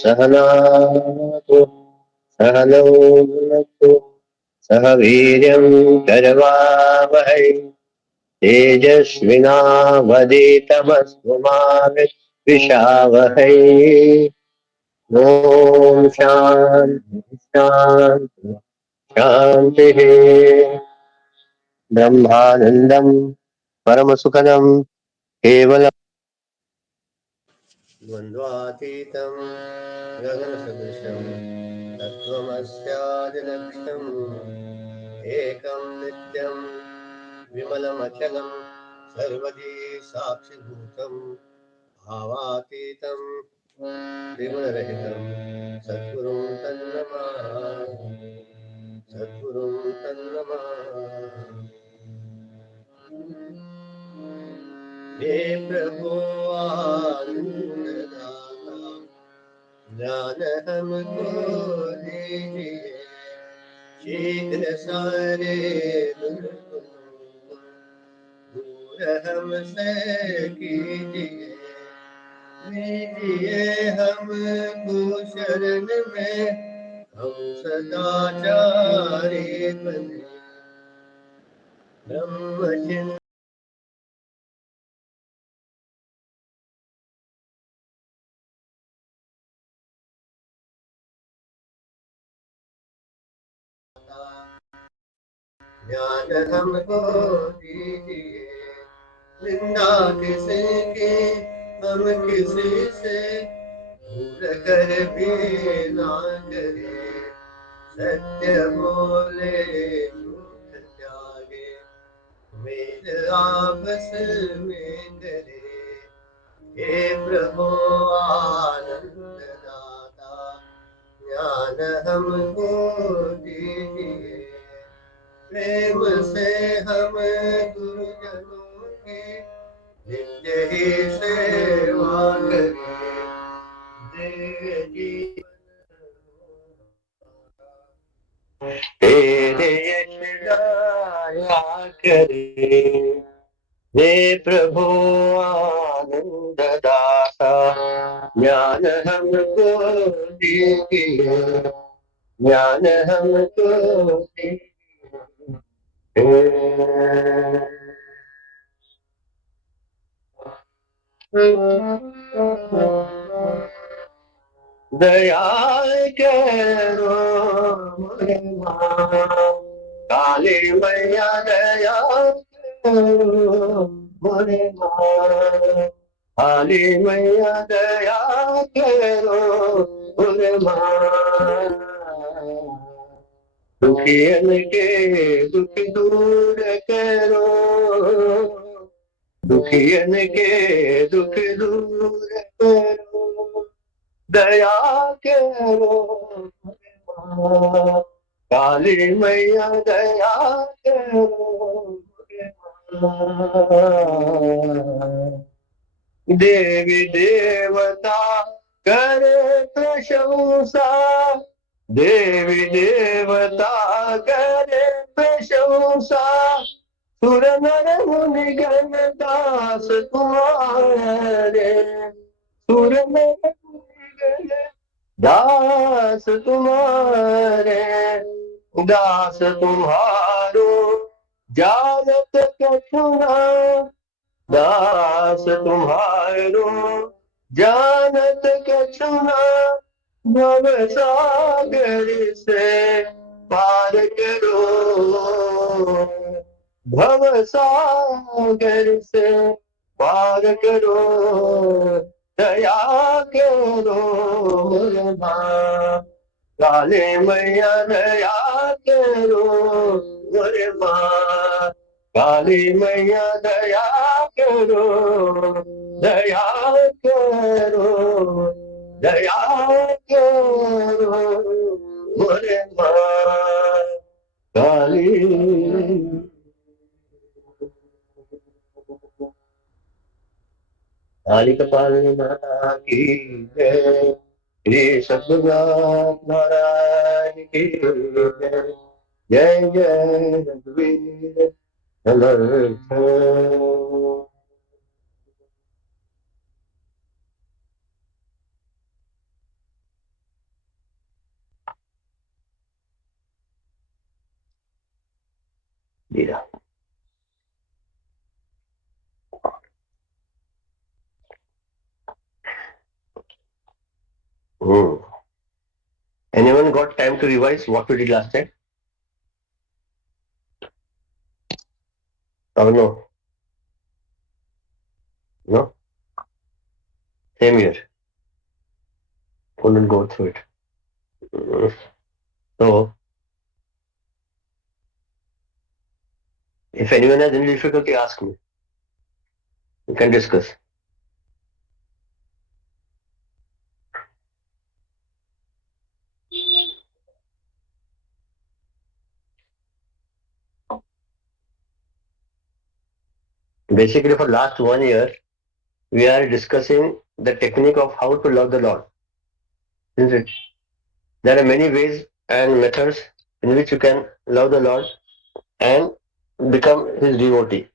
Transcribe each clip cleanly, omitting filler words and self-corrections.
सहनावतु सहनौ भुनक्तु सह वीर्यं करवावहै तेजस्विनावधीतमस्तु मा विद्विषावहै। ओम शांति शांति शांतिः। ब्रह्मानंदं परम सुखदं केवलं द्वन्द्वातीतं गगनसदृशं तत्त्वमस्यादिलक्ष्यम् एकं नित्यं विमलमचलं सर्वदी साक्षिभूतं भावातीतं त्रिगुणरहितं सद्गुरुं तन्नमामि सद्गुरुं तन्नमामि। हे प्रभु आनंददाता ज्ञान हमको दीजिए शीघ्र सारे दुर्गुणों दूर हमसे कीजिए लीजिए हमको शरण में हम सदाचारी बने ब्रह्मचिंतन ज्ञान हमको दीजिए निंदा किसी की हम किसी से भूल कर भी ना करे सत्य बोले झूठ त्यागे मेल आपस में करे हे प्रभु आनंद दाता ज्ञान हमको दीजिए प्रेम से हम गुरुजनों की नित्य ही सेवा करें दिव्य जीवन तेरे यश गाया करें हे प्रभु आनंद दाता ज्ञान हमको दीजिए ज्ञान हमको दया करो मोरे माँ काली मैया दया करो मोरे माँ काली मैया दया करो मोरे माँ दुखियन के दुख दूर करो दुखियन के दुख दूर करो दया करो माँ काली मैया दया करो माँ देवी देवता करे प्रशंसा देवी देवता करे प्रशंसा सुर नर मुनि गण दास तुम्हारे सुर नर मुनि गण दास तुम्हारे दास तुम्हारो जानत कछुना दास तुम्हारो जानत कछुना भव सागर से पार करो भव सागर से पार करो दया करो माँ काले मैया दया करो मोरे माँ काली मैया दया करो दया करो दया करो मोरे माँ काली काली कपालिनी माता की जय श्री सद्गुरुनाथ महाराज की जय जय जय रघुवीर समर्थ। Leela. Anyone got time to revise what we did last time? Or no? No? Same here. Couldn't go through it. So, if anyone has any difficulty, ask me. We can discuss. Basically, for last 1 year, we are discussing the technique of how to love the Lord. Isn't it? There are many ways and methods in which you can love the Lord and become his devotee.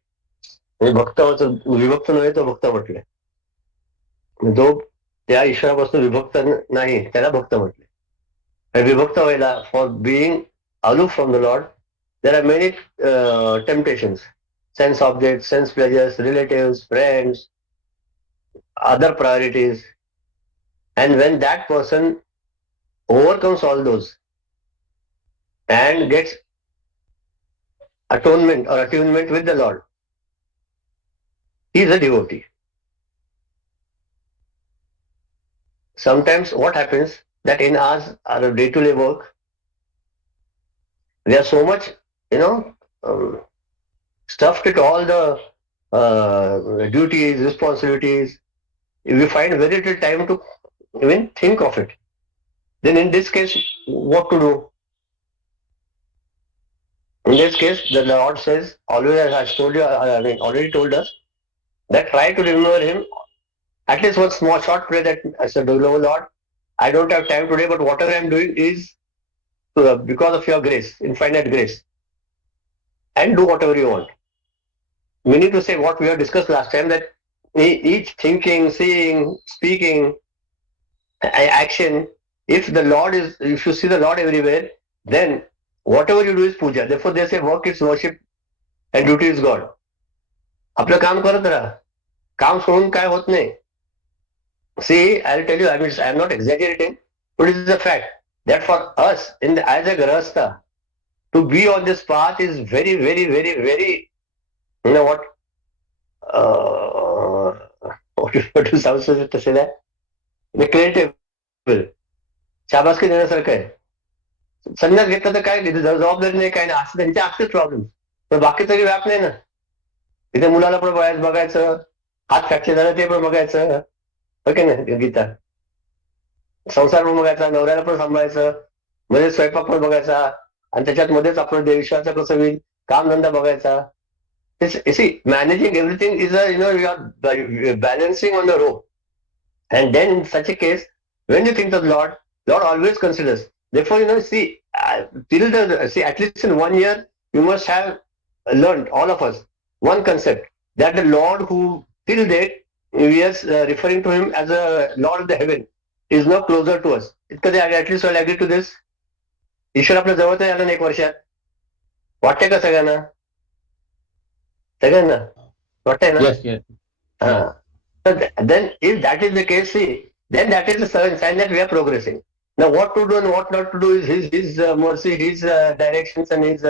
म्हणजे भक्त विभक्त नव्हे तो भक्त म्हटले. जो त्या ईश्वरापासून विभक्त नाही त्याला भक्त म्हटले. आणि विभक्त व्हायला for being aloof from the Lord, there are many temptations. Sense objects, sense pleasures, relatives, friends, other priorities. And when that person overcomes all those and gets atonement or attunement with the Lord, he is a devotee. Sometimes what happens that in our day-to-day work, we are so much, stuffed with all the duties, responsibilities. We find very little time to even think of it. Then in this case, what to do? In this case, the Lord says, always as I told you, already told us, that try to remember Him. At least one small short prayer that I said, Lord, I don't have time today, but whatever I am doing is because of your grace, infinite grace. And do whatever you want. We need to say what we have discussed last time, that each thinking, seeing, speaking, action, if you see the Lord everywhere, then whatever you do is puja. Therefore they say work is worship and duty is God. आपलं काम करत राहा, काम सोडून काय होत नाही. See, I'll tell you, I'm not exaggerating, but it is a fact that for us, as a grahastha, to be on this path is very, very, very, very, you know what? What sounds to say that? Creative. शाबासकी देण्यासारखं आहे. संन्यास घेतला तर काय जबाबदारी नाही, काय नाही, असं त्यांचे असतेच प्रॉब्लेम. पण बाकी तरी व्याप नाही ना. तिथे मुलाला पण बघायचं, हात फ्रॅक्चर झालं ते पण बघायचं, ओके ना गीता. संसार पण बघायचा, नवऱ्याला पण सांभाळायचं, मध्ये स्वयंपाक पण बघायचा, आणि त्याच्यात मध्येच आपण देशाचं कसं होईल, कामधंदा बघायचा. See, managing everything is you are balancing on the rope. And then in such a case, when you think of Lord always considers. Therefore, see, at least in 1 year, you must have learned, all of us, one concept, that the Lord who till date, we are referring to him as a Lord of the heaven, is now closer to us. At least I'll agree to this. ईश्वर आपल्या जवळ तर आलं नाही 1 वर्षात. वाटतंय का सगळ्यांना? वाटतंय ना? Then if that is the case, see, then that is the sign that we are progressing. Now what to do and what not to do is his mercy, his directions and his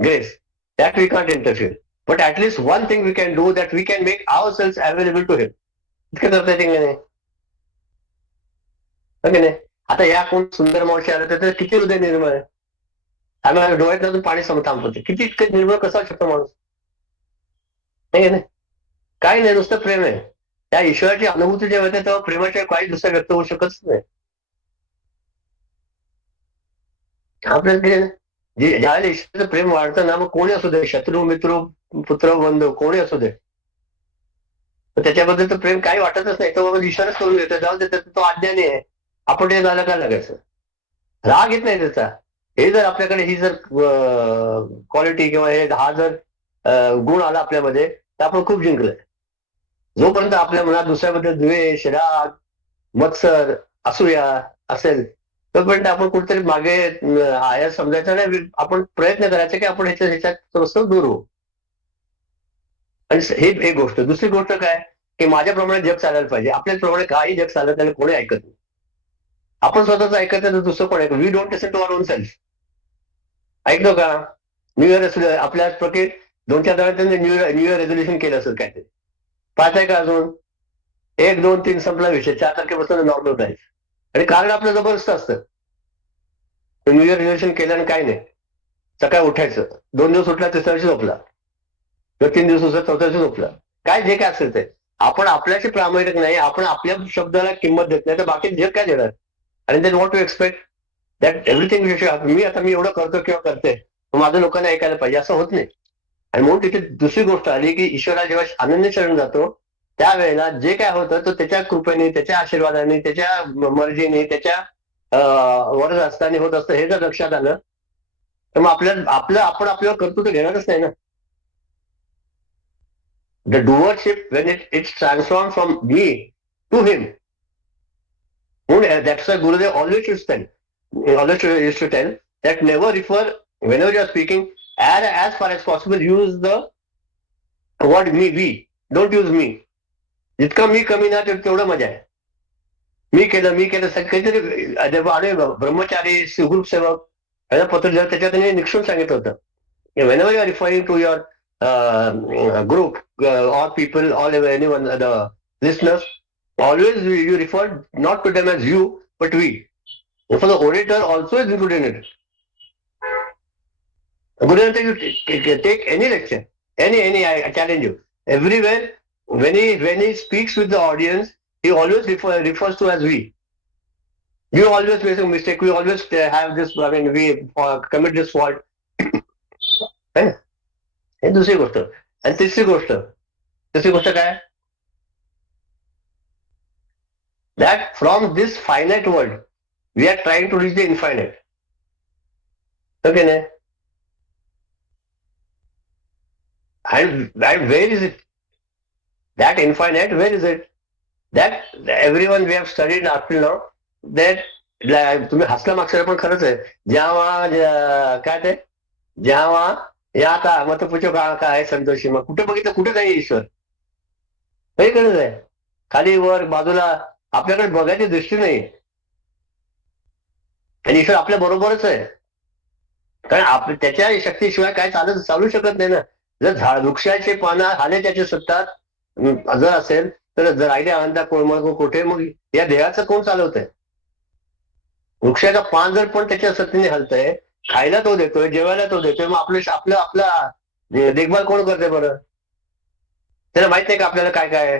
grace. That we can't interfere. But at least one thing we can do, that we can make ourselves available to him. इतकं करता येते नाही. Okay नाही. आता या कोण सुंदर मावशी आलं तर किती हृदय निर्मळ आहे. आम्हाला डोळ्यात अजून पाणी थांबवते. किती इतकं निर्मळ कसा शकतो माणूस? नाही, काही नाही, नुसतं प्रेम आहे. त्या ईश्वराची अनुभूती जेव्हा होते तेव्हा प्रेमाच्या काही दुसरं व्यक्त होऊ शकतच नाही. आपल्याला ज्यावेळेला ईश्वराचं प्रेम वाढतं ना, मग कोणी असू दे, शत्रू, मित्र, पुत्र, बंधू, कोणी असू दे, त्याच्याबद्दल तर प्रेम काही वाटतच नाही. तो बाबा ईश्वरच करून घेतो, जाऊ दे, तो अज्ञानी आहे, आपण ते झालं काय लागायचं. राग येत नाही त्याचा. हे जर आपल्याकडे ही जर क्वालिटी किंवा हा जर गुण आला आपल्यामध्ये, तर आपण खूप जिंकलोय. जोपर्यंत आपल्या मनात दुसऱ्याबद्दल द्वेष, राग, मत्सर, असूया असेल, तोपर्यंत आपण कुठेतरी मागे आया समजायचं नाही, आपण प्रयत्न करायचा की आपण ह्याच्यात दूर होऊ. आणि ही एक गोष्ट. दुसरी गोष्ट काय, की माझ्याप्रमाणे जग चालायला पाहिजे. आपल्याप्रमाणे काही जग चालत नाही, कोणी ऐकत नाही. आपण स्वतःच ऐकत नाही तर दुसरं कोण ऐकत. We don't listen to our own self. ऐकतो का? न्यू इयर आपल्या प्रके 2-4 जणांनी त्यांनी न्यू इयर रेझोल्युशन केलं असेल काहीतरी. पाहताय का अजून? 1, 2, 3 संपला विषय. 4 तारखेपासून नॉर्मल राहील. आणि कारण आपलं जबरदस्त असतं. न्यू इयर रेझोल्युशन केलं आणि काही नाही. सकाळी उठायचं, 2 दिवस उठला, तिसऱ्या दिवशी झोपला, किंवा 3 दिवस उठला, चौथ्या दिवशी झोपला. काय जे काय असेल ते. आपण आपल्याशी प्रामाणिक नाही, आपण आपल्या शब्दाला किंमत देत नाही, तर बाकी जग काय देणार? आणि then what to expect that everything मी एवढं करतो किंवा करते, माझं लोकांना ऐकायला पाहिजे, असं होत नाही. आणि म्हणून तिथे दुसरी गोष्ट आली की ईश्वरा जेव्हा अनन्य शरण जातो, त्यावेळेला जे काय होतं तो त्याच्या कृपेने, त्याच्या आशीर्वादाने, त्याच्या मर्जीने, त्याच्या वरद असताना होत असतं, हे जर लक्षात आलं तर मग आपण आपल्यावर कर्तृत्व घेणारच नाही ना. The doership when it's transform from me to him. That's why Gurudev always used to tell that never refer, whenever you are speaking, as far as possible use the word me, we. Don't use me. जितका मी कमी ना तेवढं मजा आहे. मी केलं काहीतरी आणि ब्रह्मचारी सुग्रुप सेवक याला पत्र दिलं, त्याच्यात त्यांनी निक्षून सांगितलं होतं, whenever you are referring to your group or people, all anyone, the listeners, always you refer not to them as you but we. For the orator also is included in it. Gurudev, you take any lecture, any I challenge you. Everywhere, when he speaks with the audience, he always refers to as we. You always make a mistake. We always have this. I mean, we commit this fault. है ना? हे दुसरी गोष्ट. आणि तिसरी गोष्ट काय, that from this finite world we are trying to reach the infinite. Okay, na? And where is it? That infinite, where is it? That everyone we have studied up till now, that तुम्ही हसला मागचं पण खरंच आहे. काय ते, जेव्हा याता मग पुछो काय संतोषी, मग कुठे बघितलं, कुठे नाही ईश्वर. काही गरज आहे. खाली वर बाजूला आपल्याकडे बघायची दृष्टी नाही. आणि ईश्वर आपल्या बरोबरच आहे. कारण त्याच्या शक्तीशिवाय काय चालू शकत नाही ना. जर वृक्षाचे पानं हाले त्याच्या सत्तात जर असेल, तर जर राहिले आणता मग कुठे, मग या देहाचं कोण चालवतंय? वृक्षाचा पान जर पण त्याच्या सत्तेने हलतंय, खायला तो देतोय, जेवायला तो देतोय, मग आपला देखभाल कोण करते बरं? त्याला माहित नाही का आपल्याला काय काय आहे?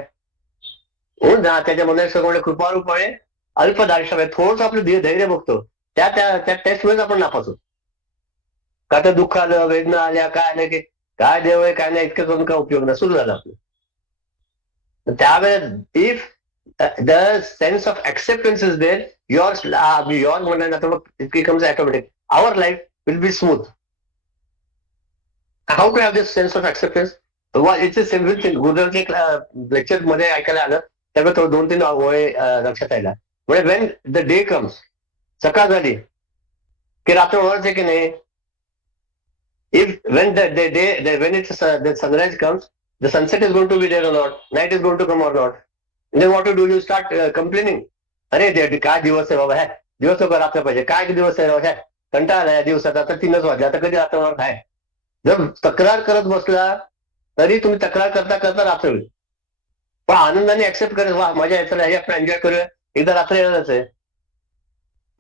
होऊन ना, त्याच्या मनात कृपारूपणे अल्पदार्शव्य थोडंसं आपलं धैर्य बघतो, त्या टेस्टमध्येच आपण नापास होतो. का तर दुःख आलं, वेदना आल्या, काय आलं की काय देव आहे काय नाही, इतकं करून काय उपयोग नाही, सुरू झालं आपलं. त्यावेळेस if the sense of acceptance is there, your म्हणणं it becomes automatic. Our life will be smooth. How to have this sense of acceptance? It's a simple thing. गुरुदेवच्या लेक्चर मध्ये ऐकायला आलं, त्यामुळे 2-3 वय लक्षात आला. म्हणजे वेन द डे कम्स, सकाळ झाली की रात्र ओळखते की नाही. If when the sunrise comes, the sunset is going to be there or not, night is going to come or not. And then what you do, you start complaining. अरे ते काय दिवस आहे बाबा, ह्या दिवस रात्र पाहिजे, काय दिवस आहे बाबा, ह्या कंटाळा आला या दिवसात, आता 3च वाजले, आता कधी रात्र होणार काय. जर तक्रार करत बसला तरी तुम्ही तक्रार करता करता रात्र होईल. पण आनंदाने ऍक्सेप्ट करत, वा मजा येते, हे आपण एन्जॉय करूया, एकदा रात्र येणारच आहे.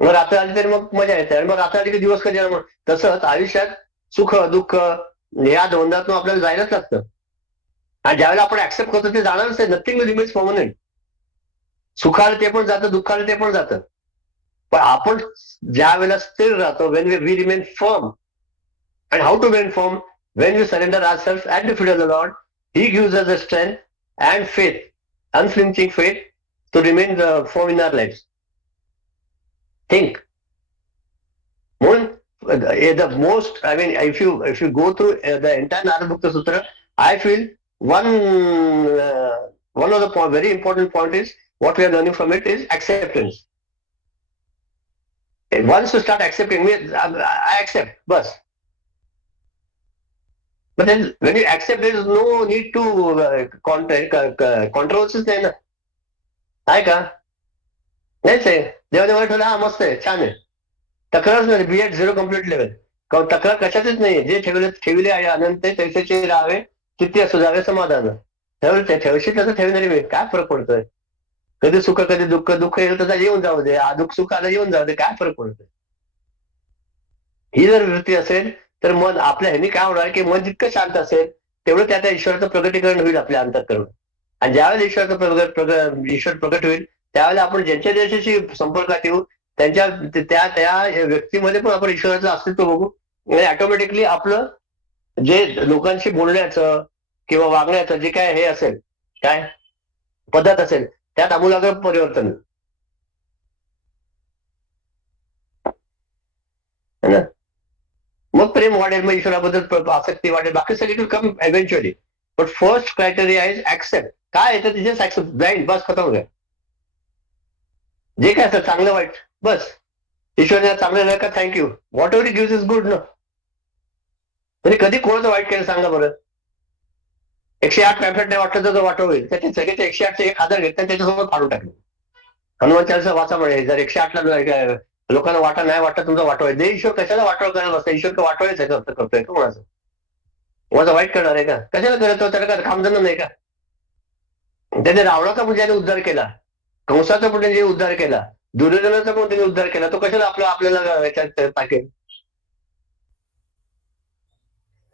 मग रात्र आली तरी मग मजा येते, आणि मग रात्र आली की दिवस कधी येणार. तसंच आयुष्यात सुख दुःख या द्वंद्वातून आपल्याला जायलाच लागतं. आणि ज्यावेळेला आपण ऍक्सेप्ट करतो ते जाणारच आहे. Nothing remains permanent. सुखाला ते पण जातं, दुःखाला ते पण जातं. पण आपण ज्या वेळेला स्थिर राहतो, when we remain firm. And how to remain firm? When we surrender ourselves at the feet of the Lord, He gives us the strength and faith, unflinching faith, to remain firm in our lives. Think. The most, I mean, if you go through the entire Narada Bhakti Sutra, I feel one of the very important point is, what we are learning from it is acceptance. Once to start accepting me I accept बस. But then when you accept, there is no need to controversies नाही ना. आहे का? नाहीच आहे. देवाने मला ठेवलं, हा मस्त आहे, छान आहे. तक्रारच नाही, बी एट झिरो कम्प्लीट लेवल. तक्रार कशातच नाही. जे ठेवले आहे अनंत तैसेचे राहावे, किती असू जावे समाधान. ठेवशी तसं ठेवणारी वेळ काय फरक पडतोय? कधी सुख कधी दुःख, दुःख येईल तसा येऊन जाऊ दे, दुःख सुख आलं येऊन जाऊ दे, काय फरक पडतोय? ही जर वृत्ती असेल तर मन आपल्या ह्यानी काय होणार की मन जितकं शांत असेल तेवढं त्या ईश्वराचं प्रगतीकरण होईल आपल्या अंतःकरण. आणि ज्यावेळेला ईश्वर प्रगट होईल त्यावेळेला आपण ज्यांच्या ज्याच्याशी संपर्कात येऊ त्यांच्या त्या व्यक्तीमध्ये पण आपण ईश्वराचं अस्तित्व बघू. आणि ऑटोमॅटिकली आपलं जे लोकांशी बोलण्याचं किंवा वागण्याचं जे काय हे असेल, काय पद्धत असेल, त्यात आमूलाग्र परिवर्तन है ना. मग प्रेम वाढेल, मग ईश्वराबद्दल आसक्ती वाढेल, बाकी सगळी to come eventually. But first criteria is accept. काय येतं तिथे ऍक्सेप्ट, ब्लाइंड बस खतम होईल. जे काय असतं चांगलं वाईट बस. ईश्वराने चांगलं झालं का thank you, what ever gives is good ना. तरी कधी कोणाचं वाईट केलं सांगा बरं. 108 पॅम्पलेट नाही वाटलं तर वाटव होईल, त्याचे सगळे 108चे 1000 घेतले त्याच्यासोबत फाडून टाकले. हनुमान चालीसा वाचा म्हणे, जर 108ला लोकांना वाटा नाही वाटत तुमचा वाटव दे. ईश्वर कशाला वाटव करायला बसता? ईश्वर का वाटवायचं करतोय का कोणाचं? कोणाचं वाईट करणार आहे का? कशाला करतो? त्याला काय खामधन नाही का? त्याने रावणाचा पण ज्याने उद्धार केला, कंसाचा पण त्याने उद्धार केला, दुर्योधनाचा पण त्याने उद्धार केला, तो कशाला आपल्याला याच्यात टाकेल?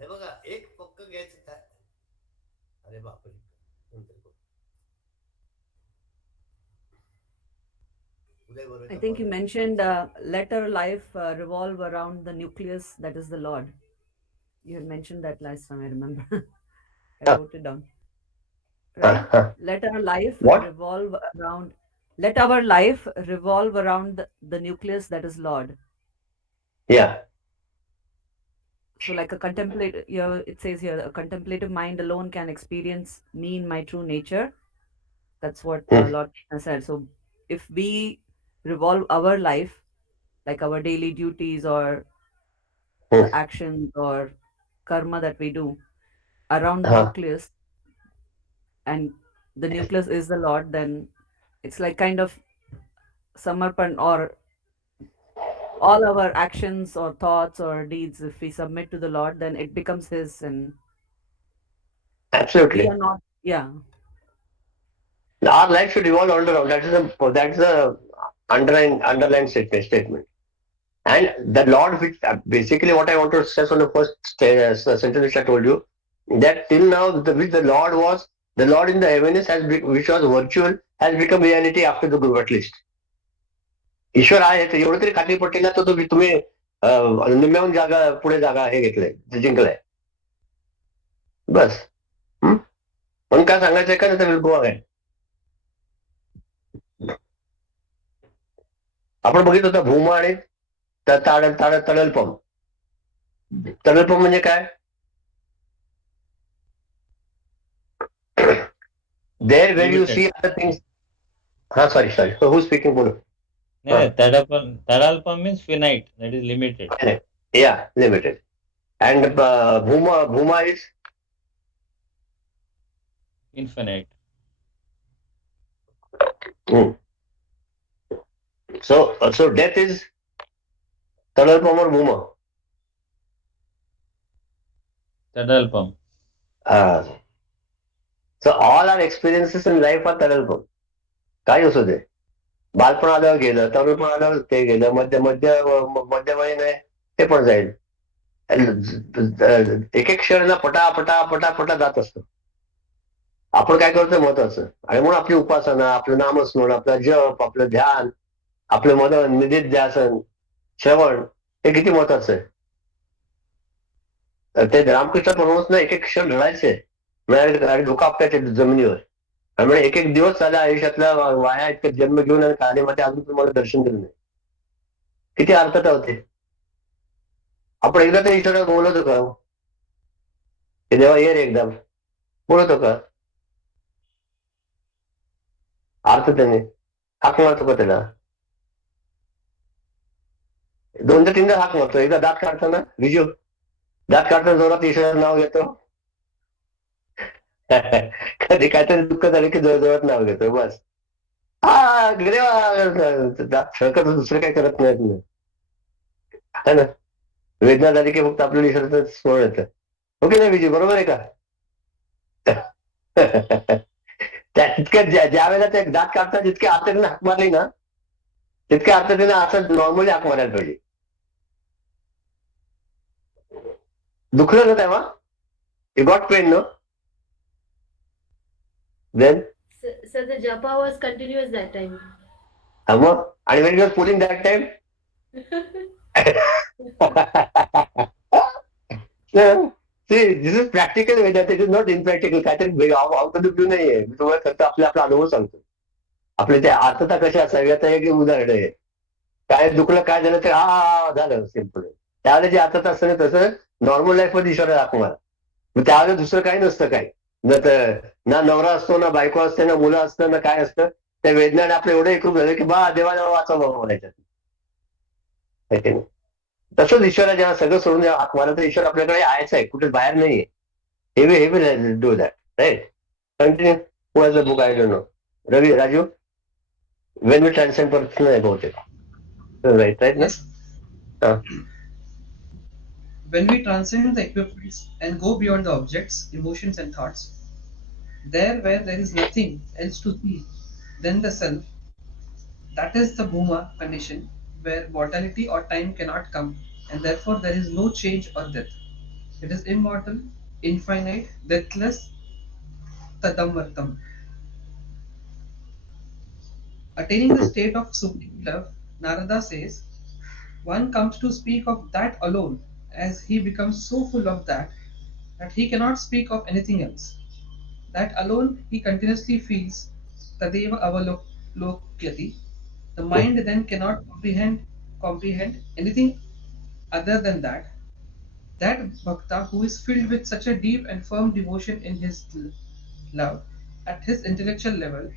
हे बघा एक पक्क घ्यायचं. अरे बापरे. I think you mentioned let our life revolve around the nucleus that is the Lord. You had mentioned that last time, I remember. I wrote it down. Right? Let our life What? revolve around. Let our life revolve around the nucleus that is Lord. Yeah. So, like a contemplative, it says here, a contemplative mind alone can experience me in my true nature. That's what Lord Krishna said. So, if we revolve our life, like our daily duties or the actions or karma that we do around the nucleus, and the nucleus is the Lord, then it's like kind of samarpan, or all our actions or thoughts or deeds, if we submit to the Lord, then it becomes His, and we are Absolutely. not. Yeah. Our life should evolve all around. That's the underlying statement. And the Lord, which basically what I want to stress on the first sentence which I told you, that till now which the Lord was, the Lord in the heavens which was virtual has become reality after the group at least. ईश्वर आहे तर एवढं तरी खात्री पडते ना, तर तुम्ही निम्म्याहून जागा पुढे जागा हे घेतलंय, जिंकलंय बस. म्हणून काय सांगायचंय का नाही तर गोवा आहे. आपण बघित होता भूमा आणि तळलपम. तळलपम म्हणजे काय? There were you see other things. हा सॉरी सॉरी, हू स्पीकिंग बोलो. Tadalpam means finite, that is limited. Yeah, limited. And Bhuma is Infinite. So death is Tadalpam or Bhuma? Tadalpam. So all our experiences in life are Tadalpam. काय असू दे, बालपण आल्यावर गेलं, तरुणपण आल्यावर ते गेलं, मध्यवयीन आहे ते पण जाईल. एक एक क्षण पटा पटा पटा पटा जात असतो. आपण काय करतोय महत्वाचं. आणि म्हणून आपली उपासना, आपलं नामस्मरण, आपला जप, आपलं ध्यान, आपलं मनन, निधिध्यासन, श्रवण हे किती महत्वाचं आहे. ते रामकृष्ण परमहंस ना एक एक क्षण रडायचे, धोका आपल्याच्या जमिनीवर. त्यामुळे एक एक दिवस झाला आयुष्यातला वाया इतकं जन्म घेऊन आणि काळेमध्ये अजून तुम्हाला दर्शन दिलं नाही. किती अर्थता होते. आपण एकदा तर ईश्वराला बोलवतो का? ते देवा ये रे एकदा, बोलवतो का? अर्थ त्याने हाक मारतो का त्याला? दोनदा तीनदा हाक मारतो. एकदा दात काढताना विजू दात काढताना जोरात ईश्वराचं नाव घेतो. कधी काहीतरी दुःख झालं की जोरात नाव घेतो. बस हा दात सरकत दुसरं काही करत नाहीत. है ना. वेदना झाली की फक्त आपल्याला ईश्वराचं स्मरण येतं. ओके ना विजू, बरोबर आहे का? तितक्या ज्या वेळेला ते दात काढतात जितके आतडीने हाक मारली ना तितक्या आतडीने असं नॉर्मली हाक मारायला पाहिजे. दुखलं ना तेव्हा? You got pain no? Then So the japa was continuous that time. मग आणि when you were pulling that time see this is practical way that it is not impractical. काहीतरी अवकल्पित नाहीये. मी तुम्हाला फक्त आपला अनुभव सांगतो. आपले ते आर्थता कशा असावी आता एक उदाहरण आहे. काय दुखलं काय झालं ते झालं सिम्पल. त्यावेळेला जे आर्थता असतं ना तसं नॉर्मल लाईफ मध्ये ईश्वरा हाक मारा. त्यावेळेला दुसरं काही नसतं. काय ना नवरा असतो, ना बायको असते, ना मुलं असतं, ना काय असतं. त्या वेदनाने आपलं एवढं एकरूप झालं की देवाला वाचा बाबा म्हणायच्यात. तसंच ईश्वरा जेव्हा सगळं सोडून जेव्हा हाक मारा तर ईश्वर आपल्याकडे आहेच आहे, कुठे बाहेर नाहीये. He will do that, right. Continue. Who has the book? I don't know. Ravi, Raju, when we transcend परत नाही बहुतेक. राईट राईट ना. When we transcend the equivalents and go beyond the objects, emotions, and thoughts, there where there is nothing else to see than the self, that is the Bhuma condition where mortality or time cannot come, and therefore there is no change or death. It is immortal, infinite, deathless, tadamartam. Attaining the state of supreme love, Narada says, one comes to speak of that alone, as he becomes so full of that he cannot speak of anything else. That alone he continuously feels, tadeva avalokyati. The mind then cannot comprehend anything other than that. That bhakta who is filled with such a deep and firm devotion in his love at his intellectual level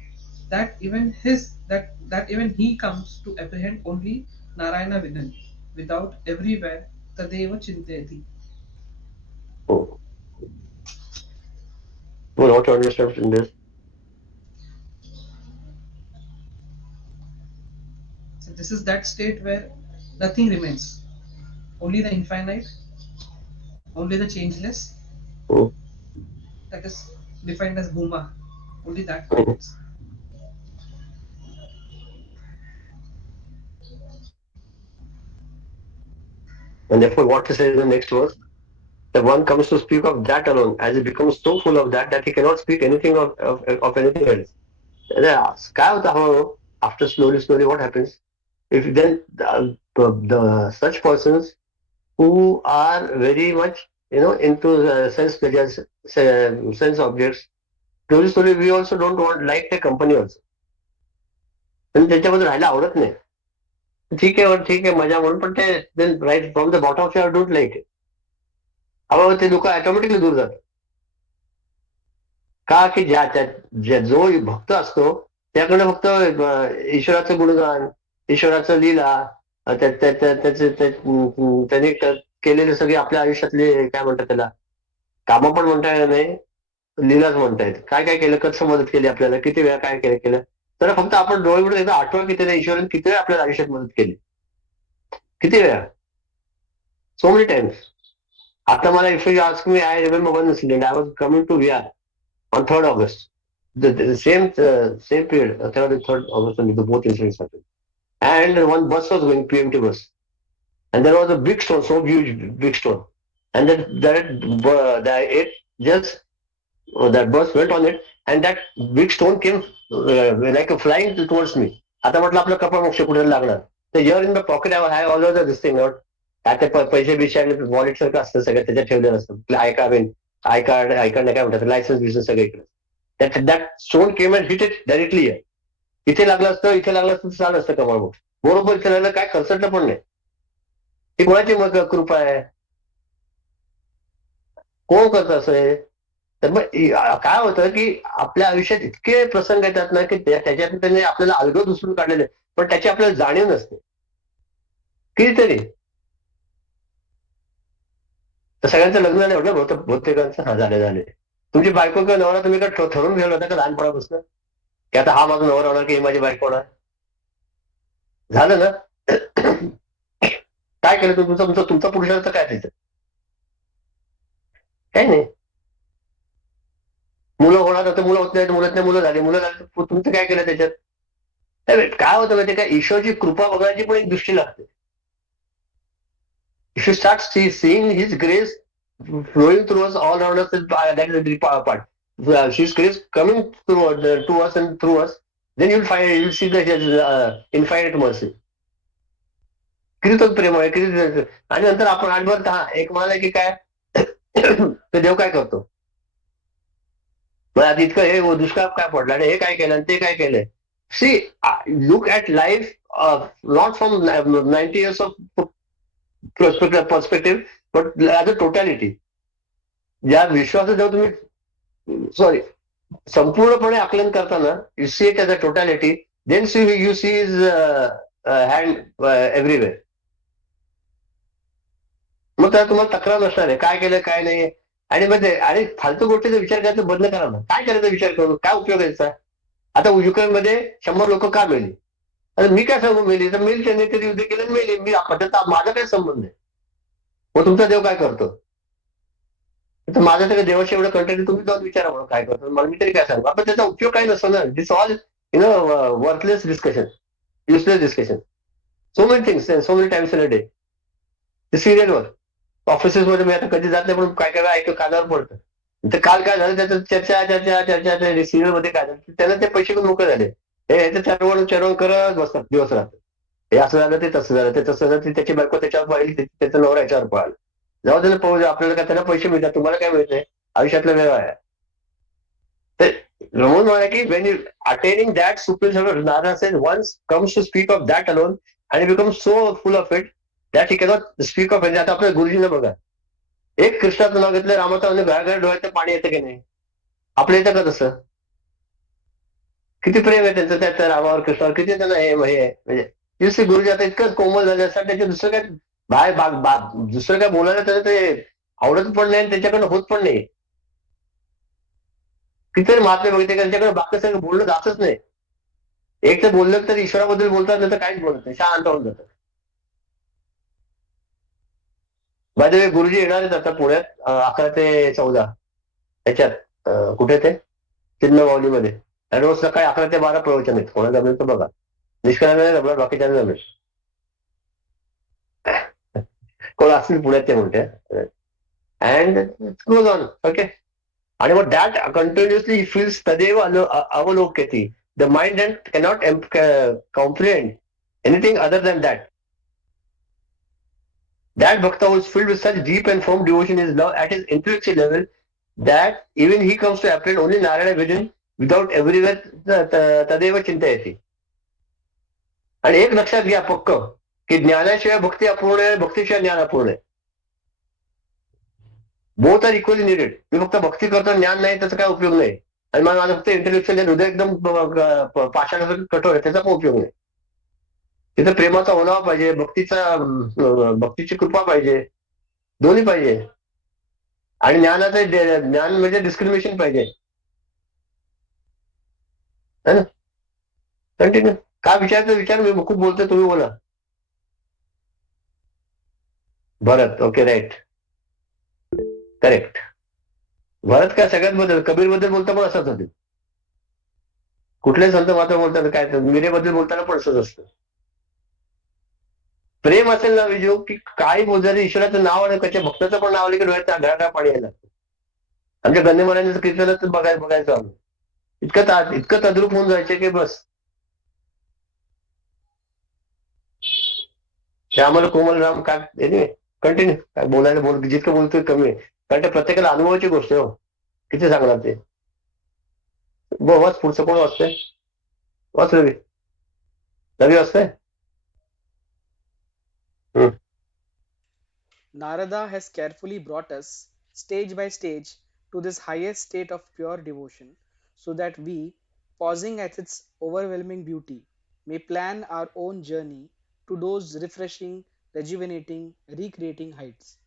that even he comes to apprehend only Narayana within, without everywhere tadeva chintayati. What to understand in this? So this is that state where nothing remains, only the infinite, only the changeless. Hmm. That is defined as Bhuma. Only that remains. And therefore, what to say in the next verse? That one comes to speak of that alone, as he becomes so full of that he cannot speak anything of anything else. काय होतं हळूहळू? After slowly, what happens? If then the such persons who are very much into sense pleasures, sense objects, slowly we also don't want like the company also. पण त्याच्यामध्ये राहायला आवडत नाही. ठीक आहे मजा म्हणून, पण ते right from the bottom of your don't like it. हळूहळू ते दुःख ऑटोमॅटिकली दूर जातं. का की जो भक्त असतो त्याकडे फक्त ईश्वराचं गुणगान, ईश्वराचं लीला, त्यांनी केलेले सगळे आपल्या आयुष्यातले काय म्हणतात त्याला, कामं पण म्हणता येणार नाही, लीलाच म्हणता येत. काय काय केलं, कसं मदत केली आपल्याला, किती वेळा काय केलं. तर फक्त आपण डोळे उघडून एकदा आठवा की त्याने ईश्वराने किती वेळा आपल्याला आयुष्यात मदत केली, किती वेळा, सो मेनी टाइम्स. आता मला if you ask me, I remember one incident. I was coming to Vihar on 3rd August. The same period, 3rd and 3rd August, when the both incidents happened. And one bus was going, PMT bus. And there was a big stone, so huge, big stone. And it just, that bus went on it, and that big stone came like a flying towards me. आता म्हटलं आपलं कपाळ मोक्ष कुठे लागणार. तर here in the pocket I have always this thing, आता पैसे बिशे वॉलेट सारखं असतं सगळं त्याच्यात ठेवलेलं असतं. आय कार्ड नाही काय म्हणतात, लायसन्स बिझनेस सगळं इकडे. That stone came and hit it directly. इथे लागलं असतं चालू असतं कमळ. बरोबर इथे लागलं, काय खर्चटलं पण नाही. ही कोणाची मग कृपा आहे? कोण करतं असं? तर मग काय होतं की आपल्या आयुष्यात इतके प्रसंग येतात ना की त्याच्यात त्यांनी आपल्याला अलगद उचलून काढलेले, पण त्याची आपल्याला जाणीव नसते. कितीतरी तर सगळ्यांचं लग्न नाही म्हटलं, बहुतेकांचं हा झाले. तुमची बायको किंवा नवरा तुम्ही काय ठरवून गेला होता का लहानपणापासून, की आता हा माझा नवरा होणार की ही माझी बायको होणार? झालं ना? काय केलं तुमचं तुमचं तुमचा पुरुषार्थ काय त्याचं? काही नाही. मुलं होणार होतं, मुलं होत नाही, मुलं नाही, मुलं झाली, तुमचं काय केलं त्याच्यात? काय होतं माहिती काय, ईश्वरची कृपा बघायची पण एक दृष्टी लागते. If you start seeing His grace flowing through us all around us, that is a deep part. His grace coming through to us and through us, then you'll see that His infinite mercy. किती तो प्रेम आहे, किती. आणि नंतर आपण आठवत एक म्हणाला की काय ते देव काय करतो, मग आधी इतकं हे दुष्काळ काय पडला आणि हे काय केलं आणि ते काय केलंय. See, look at life not from 90 years of perspective, but as a totality. या विश्वासात जेव्हा तुम्ही संपूर्णपणे आकलन करताना, you see it as a totality, then you see is hand everywhere. मग त्याला तुम्हाला तक्रार नसणार आहे काय केलं काय नाही. आणि फालतू गोष्टीचा विचार करायचा बंद करा ना. काय करायचा विचार करून काय उपयोग यायचा? आता युक्रेनमध्ये 100 लोक का मेली? आणि मी काय सांगू मेली, तर मेली त्यांनी तरी युद्ध केलं मेली, माझा काय संबंध आहे? मग तुमचा देव काय करतो? तर माझं सगळं देवाशी एवढं कंटेंट तुम्ही जाऊन विचारा म्हणून काय करतो, मला मी तरी काय सांगू. आपण त्याचा उपयोग काही नसतो ना. This all worthless discussion, useless discussion. So many things, so many times in a day. ते सिरियलवर ऑफिसेसमध्ये मी आता कधी जात नाही, पण काय काय ऐकतो कानावर पडतं. तर काल काय झालं त्याचं चर्चा सिरियलमध्ये काय झालं, त्यांना ते पैसे करून मोकळे झाले. हे ह्याचं चरवण करत बसतात दिवस रात्र. हे असं झालं, ते तसं झालं, ते तसं झालं, ती त्याची बायको त्याच्यावर पळाली, त्याचा नवरा याच्यावर पळाला. जाऊ त्याला पाहू द्या, आपल्याला काय त्यांना पैसे मिळतात, तुम्हाला काय मिळतंय? आयुष्यातला वेळ आहे. तर म्हणून म्हणा की when you attaining that supreme सर्व, नारा says once comes to speak of that alone आणि become so full of it that he cannot speak of. आता आपल्या गुरुजींना बघा, एक कृष्णाचं नाव घेतलं, रामाचं नाव, घर डोळ्याचं पाणी येतं की नाही? आपल्या येतं का तसं? किती प्रेम आहे त्यांचं त्या रामावर, कृष्णावर, किती त्यांना हे म्हणजे दिवशी गुरुजी आता इतकं कोमल झाले असतात, त्याचे दुसरं काय दुसरं काय बोलायला त्याचं ते आवडत पण नाही आणि त्याच्याकडनं होत पण नाही. कितीतरी महात्मे बघितले त्यांच्याकडे बाकी सगळं बोलणं जातच नाही. एक तर बोललं तर ईश्वराबद्दल बोलतात, नाही तर काहीच बोलत नाही, शांत होऊन जातात. माझे गुरुजी येणार आहेत आता पुण्यात 11 ते 14 ह्याच्यात, कुठे ते चिन्मयवावलीमध्ये. आणि रोज सकाळी 11 ते 12 प्रवचन आहेत. कोणाला जमेल तर बघा, निष्काळाने जमणार, बाकीच्यांना जमेल. कोण असतील पुण्यात ते म्हणते. And goes on, okay. आणि मग दॅट कंटिन्युअसली फील्स तदेव अवलोक्यते the mind and cannot comprehend anything other than that. That Bhakta was filled with such deep and firm devotion in his love at his intellectual level that even he comes to apprehend only Narada within without everywhere तदेव चिंतयति. आणि एक लक्षात घ्या पक्क, की ज्ञानाशिवाय भक्ती अपूर्ण आहे, भक्तीशिवाय ज्ञान अपूर्ण आहे. Both are equally needed. मी फक्त भक्ती करतो, ज्ञान नाही, त्याचा काय उपयोग नाही. आणि माझं फक्त इंटेलेक्च्युअल हृदय एकदम पाषाणासारखं कठोर आहे, त्याचा पण उपयोग नाही. तिथं प्रेमाचा ओलावा पाहिजे, भक्तीची कृपा पाहिजे, दोन्ही पाहिजे. आणि ज्ञान म्हणजे डिस्क्रिमिनेशन पाहिजे. है ना? कंटिन्यू काय विचारतो विचार, मी खूप बोलतोय, तुम्ही बोला. भरत, ओके, राईट, करेक्ट. भरत काय सगळ्यात बद्दल, कबीर बद्दल बोलता पण असंच होते. कुठल्याही संत मात्र बोलतात काय, मीरेबद्दल बोलताना पण असंच असतं. प्रेम असेल ना विजू, की काही बोलतात ईश्वराचं नाव आणि त्याच्या भक्ताचं पण नाव आलं की डोळ्यात घराघरा पाणी यायला लागतं. आमच्या गंधेमारांचं कीर्तनात बघायचं आम्ही, इतकं तद्रूप होऊन जायचे की बस. ते आम्हाला कोमल राम काय कंटिन्यू काय बोलायला जितकं बोलतोय कमी आहे, कारण ते प्रत्येकाला अनुभवाची गोष्ट आहे. हो, किती सांगणार ते. वाच पुढचं, कोण वाचतंय? वाच रवी, रवी वाचतंय. Narada has carefully brought us, stage by stage, to this highest state of pure devotion, so that we, pausing at its overwhelming beauty, may plan our own journey to those refreshing, rejuvenating, recreating heights.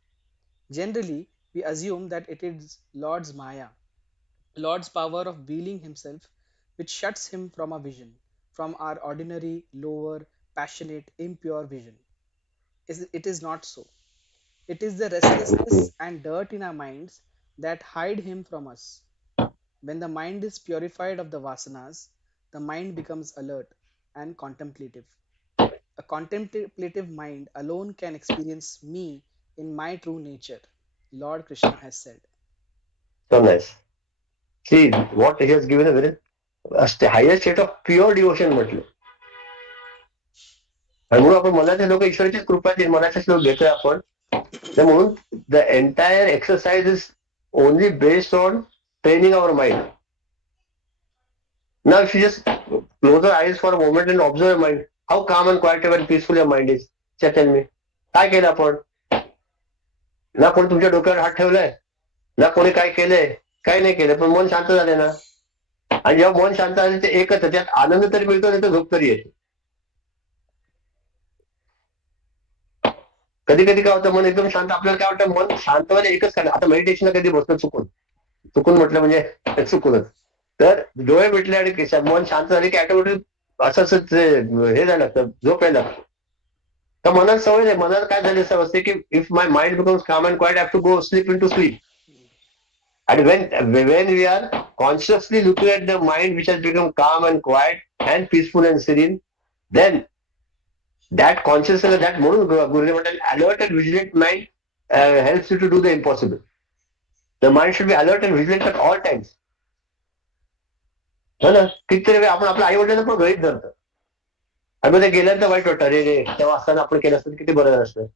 Generally, we assume that it is Lord's Maya, Lord's power of wheeling himself, which shuts him from our vision, from our ordinary, lower, passionate, impure vision. It is not so. It is the restlessness and dirt in our minds that hide him from us. When the mind is purified of the vasanas, the mind becomes alert and contemplative. A contemplative mind alone can experience me in my true nature, Lord Krishna has said. So nice. See what he has given a very higher state of pure devotion म्हटलं. आणि म्हणून आपण मनाचे लोक ईश्वराची कृपा ती मनाचे श्लोक घेतोय आपण. तर म्हणून the entire exercise is only based on training our mind. Now, if you just close your eyes for a moment and observe your mind, how calm and quiet and peaceful your mind is. Tell me, काय केलं आपण? ना कोणी तुमच्या डोक्यावर हात ठेवलाय, ना कोणी काय केलंय, काय नाही केलं, पण मन शांत झालंय ना. आणि जेव्हा मन शांत झालं ते एकच त्यात आनंद तरी मिळतो नाही तर झोप तरी येते. कधी कधी काय होतं मन एकदम शांत आपल्याला काय वाटतं मन शांत व्हायला एकच कारण आता मेडिटेशनला कधी बसतो चुकून चुकून म्हटलं म्हणजे चुकूनच तर डोळे मिटले आणि मन शांत झाले की ऑटोमॅटिक असं हे झालं लागतं झोप यायला लागतं. तर मनात सवय नाही मनाला काय झाली सवय असते की if my mind becomes calm and quiet have to go sleep in to sleep. And when we are consciously looking at the mind which has become calm and quiet and peaceful and serene, then that consciousness, that म्हणून गुरुदेव म्हणतात alert and vigilant mind helps you to do the impossible. The mind should be alert and vigilant at all times. हो ना कितीतरी वेळ आपण आपल्या आई वडिलांना पण गृहीत धरतो आणि मग ते गेल्यानंतर वाईट वाटतं रे रे तेव्हा असताना आपण केलं असतं किती बरं असतं.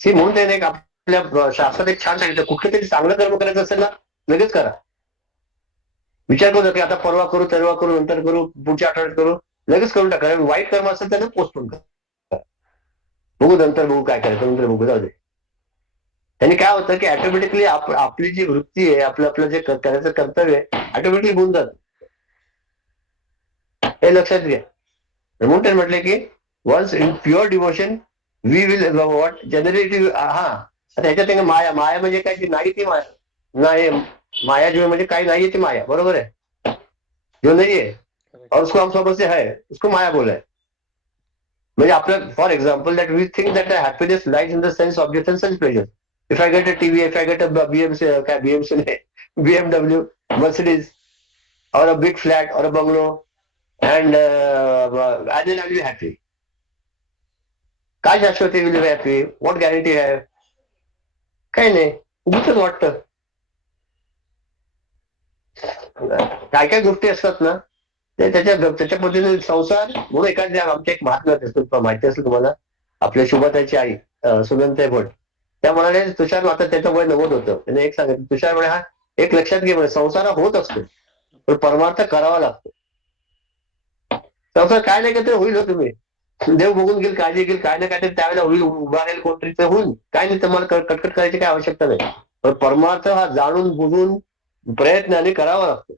सी म्हणून ते नाही आपल्या शास्त्रात एक छान सांगितलं कुठलं तरी चांगलं कर्म करायचं असेल ना लगेच करा. विचार करू की आता परवा करू तेरवा करू नंतर करू पुढच्या आठवड्यात करू लगेच करून टाका. वाईट कर्म असेल त्यांना पोस्टपोन करा बघू नंतर बघू काय करायचं नंतर बघू जाऊ दे. त्यांनी काय होतं की ऑटोमॅटिकली आपली जी वृत्ती आहे आपलं आपलं जे करायचं कर्तव्य आहे ऑटोमॅटिकली होऊन जात. हे लक्षात घ्या. म्हणून त्यांनी म्हटले की once in pure devotion we will what generative आता ह्याच्यात माया माया म्हणजे काय ती नाही ती माया नाही माया जो म्हणजे काही नाहीये ती माया बरोबर है जो नहीं है और उसको हम समझते है उसको माया बोला है. म्हणजे आपलं for example that we think that happiness lies in the sense object and sense pleasure. If I get a TV if I get a BMW Mercedes or a big flat or a bungalow and then I'll be happy. काय शाश्वती will be happy what guarantee आहे काही नाही उगीच वाटतं. काय काय गोष्टी असतात ना ते त्याच्या पद्धतीने संसार म्हणून एखाद्या आमच्या एक महात्मा असतो माहिती असेल तुम्हाला आपल्या शुभताची आई सुनंताई भट त्या म्हणाले तुषार आता त्याचं वय 90 होतं त्याने एक सांगितलं तुषार म्हणे हा एक लक्षात घे म्हणे संसार होत असतो पण परमार्थ करावा लागतो. संसार काय नाही का ते होईल हो तुम्ही देव बघून घेईल काळजी घेईल काय ना काय ते त्यावेळेला होईल उभारेल कोणतरी तर होईल काय नाही तुम्हाला कटकट करायची काय आवश्यकता नाही. पण परमार्थ हा जाणून बुजून प्रयत्नाने करावा लागतो.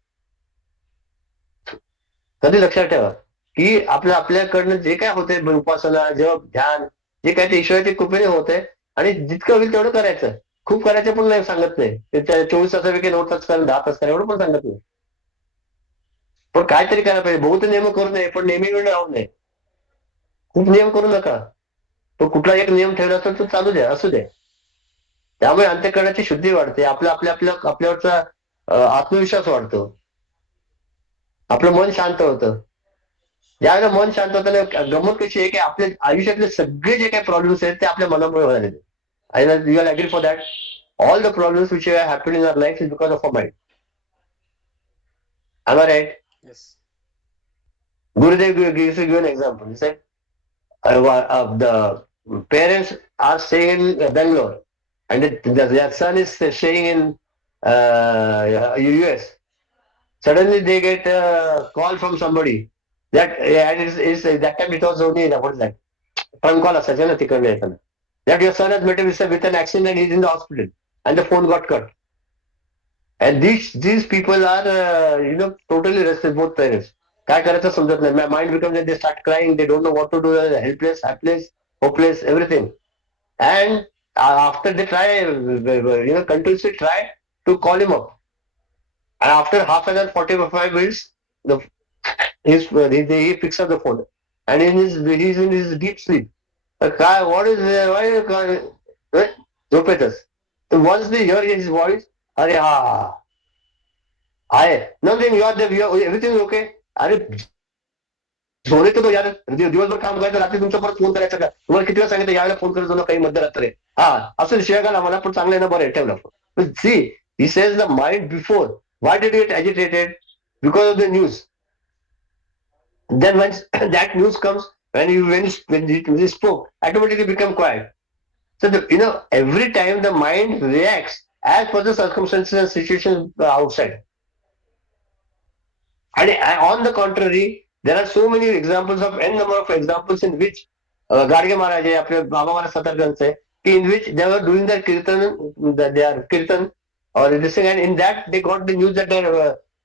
कधी लक्षात ठेवा की आपल्याकडनं जे काय होतंय उपासना जप ध्यान जे काय ते ईश्वराच्या कृपेने होतंय आणि जितकं होईल तेवढं करायचं. खूप करायचं पण नाही सांगत नाही 24 तासापैकी 9 तास करा 10 तास करा एवढं पण सांगत नाही. पण काहीतरी करायला पाहिजे. बहुत नियम करू नये पण नेहमी वेळ राहू नये. खूप नियम करू नका पण कुठला एक नियम ठेवला असेल तर चालू द्या असू द्या. त्यामुळे अंतःकरणाची शुद्धी वाढते आपल्यावरचा आत्मविश्वास वाढतो आपलं मन शांत होतं. ज्यावेळेला मन शांत होतं ना गंमत कशी आहे की आपल्या आयुष्यातले सगळे जे काही प्रॉब्लेम्स आहेत ते आपल्या मनामुळे झालेले. You are agree for that all the problems which are happen in our life is because of a mind. Am I right? Yes. Gurudev gives you an example. He said, the parents are staying in Bangalore and their son is staying in US. Suddenly they get a call from somebody that is that time it was only what is that? Phone call असायचा ना तिकडे येताना. That your son has met with an accident and he's in the hospital and the phone got cut. And these people are totally restless both parents. काय करायचं समजत नाही. Mind becomes they start crying, they don't know what to do, helpless, hopeless, everything. And after they try, continuously try to call him up. And after half an hour, 45 minutes, the he picks up the phone, and he's in his deep sleep. Kai, what is why you झोपेतच. So once they hear his voice, अरे हा आहे nothing, everything is okay. अरे झोले तो यार दिवसभर काम करायचं, रात्री तुमच्या परत फोन करायचा का? तुम्हाला किती वेळा सांगितलं यावेळेला फोन करत जाऊ, काही मध्यरात्री हा असं शिवाय का मला पण चांगलं आहे ना, बरं आहे ठेवलं. See he says the mind before why did it agitated? Because of the news. Then when that news comes, when you spoke, automatically become quiet. So every time the mind reacts as per the circumstances and situations outside. And on the contrary, there are so many examples of n number of examples in which Gadge Maharaj, आपले Baba Maharaj सतर्कांचे, in which they were doing their kirtan or this thing, and in that they got the news that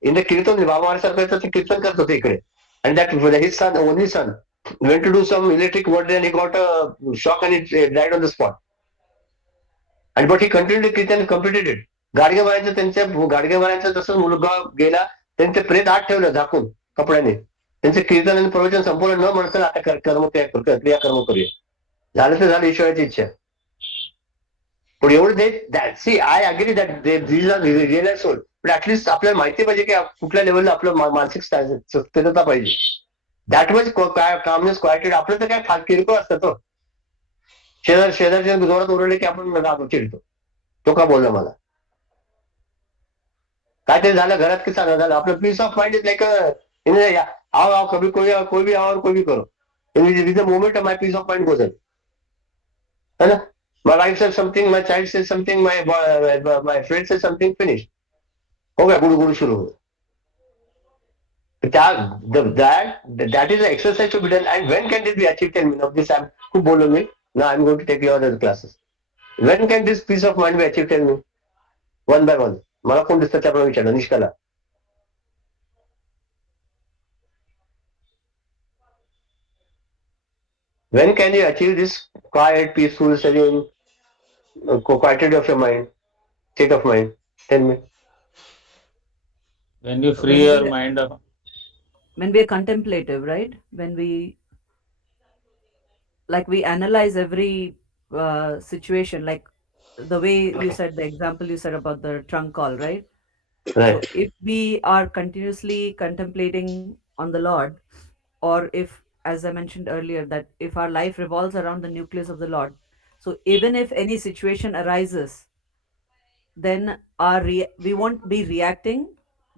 in the kirtan Baba Maharaj सारखं ते कीर्तन करत होते इकडे, and that his son, only son, went to do some electric work and he got a shock and he died on the spot. And but he continued the kirtan and completed it. Gadge महाराजांचं तसंच मुलगा गेला, त्यांचे प्रेत आत ठेवलं झाकून कपड्याने, त्यांचे कीर्तन आणि प्रवचन संपूर्ण न म्हणता आता क्रियाकर्म करूया. झालं तर झालं, ईश्वराची इच्छा. पण एवढं ते see I agree that these are realize soul, पण ऍटलीस्ट आपल्याला माहिती पाहिजे की कुठल्या लेवलला आपलं मानसिक स्थिरता पाहिजे. That much calmness quieted. आपलं तर काय फार किरकोळ असतं तो. शेजारच्या जोरात ओरडले की आपण चिडतो, तो का बोलला मला, काय ते झालं घरात की सांगा झालं. आपलं peace of mind is like आओ कभी कोई भी आओ और कोई भी करो, with the moment my peace of mind goes, है ना. My wife says something, my child says something, my friend says something, finish, हो गया, गुडू गुडू शुरू हो. That is an exercise to be done. And when can this be achieved? Tell me. Now this I'm खूप बोललो मी. Now I'm going to take your other classes. When can this peace of mind be achieved? Tell me. One by one. मला कोण दिसतं त्याप्रमाणे विचारलं निष्काला. When can you achieve this quiet, peaceful, serene, quietude of your mind, state of mind? Tell me. When you free your mind of when we are contemplative, right? When we analyze every situation, like the way you said, the example you said about the trunk call, right? Right. So if we are continuously contemplating on the Lord, or if, as I mentioned earlier, that if our life revolves around the nucleus of the Lord, so even if any situation arises, then we won't be reacting,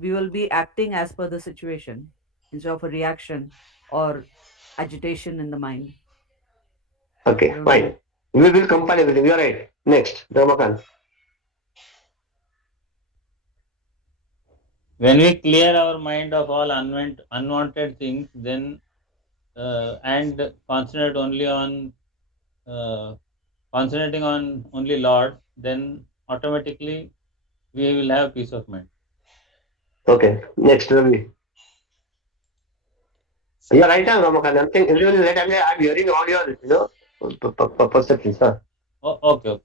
we will be acting as per the situation instead of a reaction or agitation in the mind. Okay, fine. We will compile everything. You are right. Next, Ramakant. when we clear our mind of all unwanted things, then and concentrating on only Lord, then automatically we will have peace of mind. Okay, next, Ravi. You are right, Ramakant. I'm saying everyone is right. I'm hearing all your perceptions. Huh? Okay.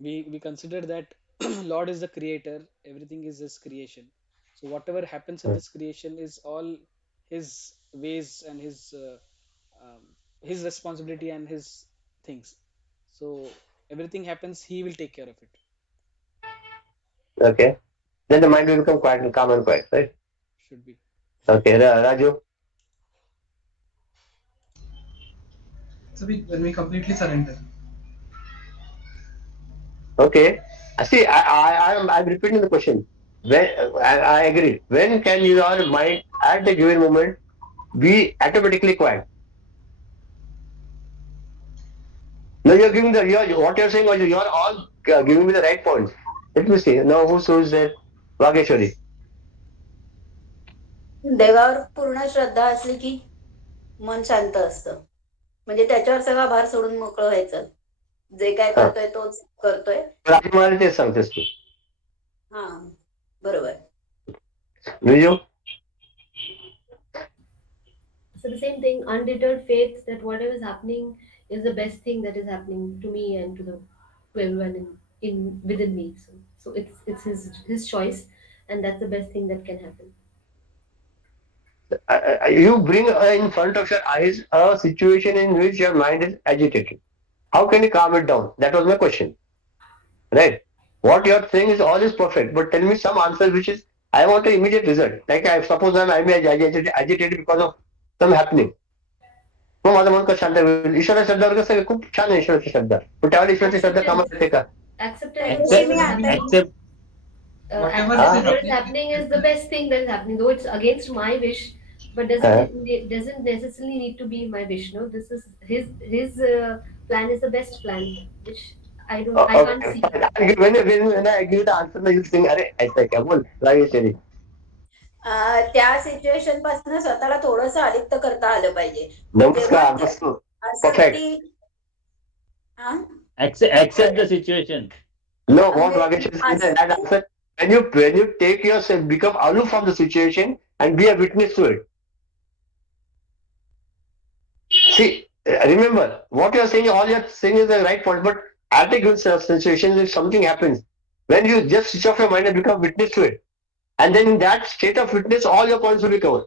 We consider that Lord is the creator, everything is his creation. So whatever happens in this creation is all his ways and his responsibility and his things. So everything happens, he will take care of it. Okay. Then the mind will become quiet and calm and quiet, right? Should be. Okay, Raju. So when we completely surrender. Okay. See, I'm repeating the question. When I agree. When can your mind at the given moment be automatically quiet? No, you're giving what you're saying, you're all giving me the right points. Let me see. Now, who's there? Vageshwari. देवावर पूर्ण श्रद्धा असली की मन शांत असतं, म्हणजे त्याच्यावर सगळा भार सोडून मोकळं व्हायचं. जे काय करतोय तोच करतोय. मला तेच सांगतेस तू. हा, बरोबर. Viju? So the same thing, undeterred faith that whatever is happening is the best thing that is happening to me and to the well in within me. So it's his choice, and that's the best thing that can happen. You bring in front of your eyes a situation in which your mind is agitated. How can you calm it down? That was my question. Right? What you're saying is all is perfect, but tell me some answer which is I want an immediate result. Like I suppose I'm agitated because of some happening. मग माझं मन कसं शांत होईल? ईश्वराच्या शब्दावर कसं आहे? खूप छान आहे ईश्वराचे शब्द. पण त्यावेळेला ईश्वराचे शब्द कामात Acceptance, येते का? acceptance that तरी Accept, मी whatever is आता happening, accept. Whatever is Huh? whatever is happening, happening is the best thing that is happening, though it's against my wish, but Huh? doesn't necessarily need to be my wish. No, this is his plan is the best plan, which I can't Okay, see. fine. When I give the answer, you'll think, अरे ऐसा है क्या बोल राजेश्वरी. त्या situation पासून स्वतःला थोडंसं अलिप्त करता आलं पाहिजे. जेव्हा नमस्कार ती मस्त परफेक्ट. आसक्ती हा Accept the situation. No, what म्हणजे Rakesh is saying that आसक्ती answer when you take yourself, become aloof from the situation and be a witness to it. See, remember what you're saying. All you're saying is the right point, but at a given situation, if something happens, when you just switch off your mind and become witness to it, and then in that state of witness, all your points will be covered.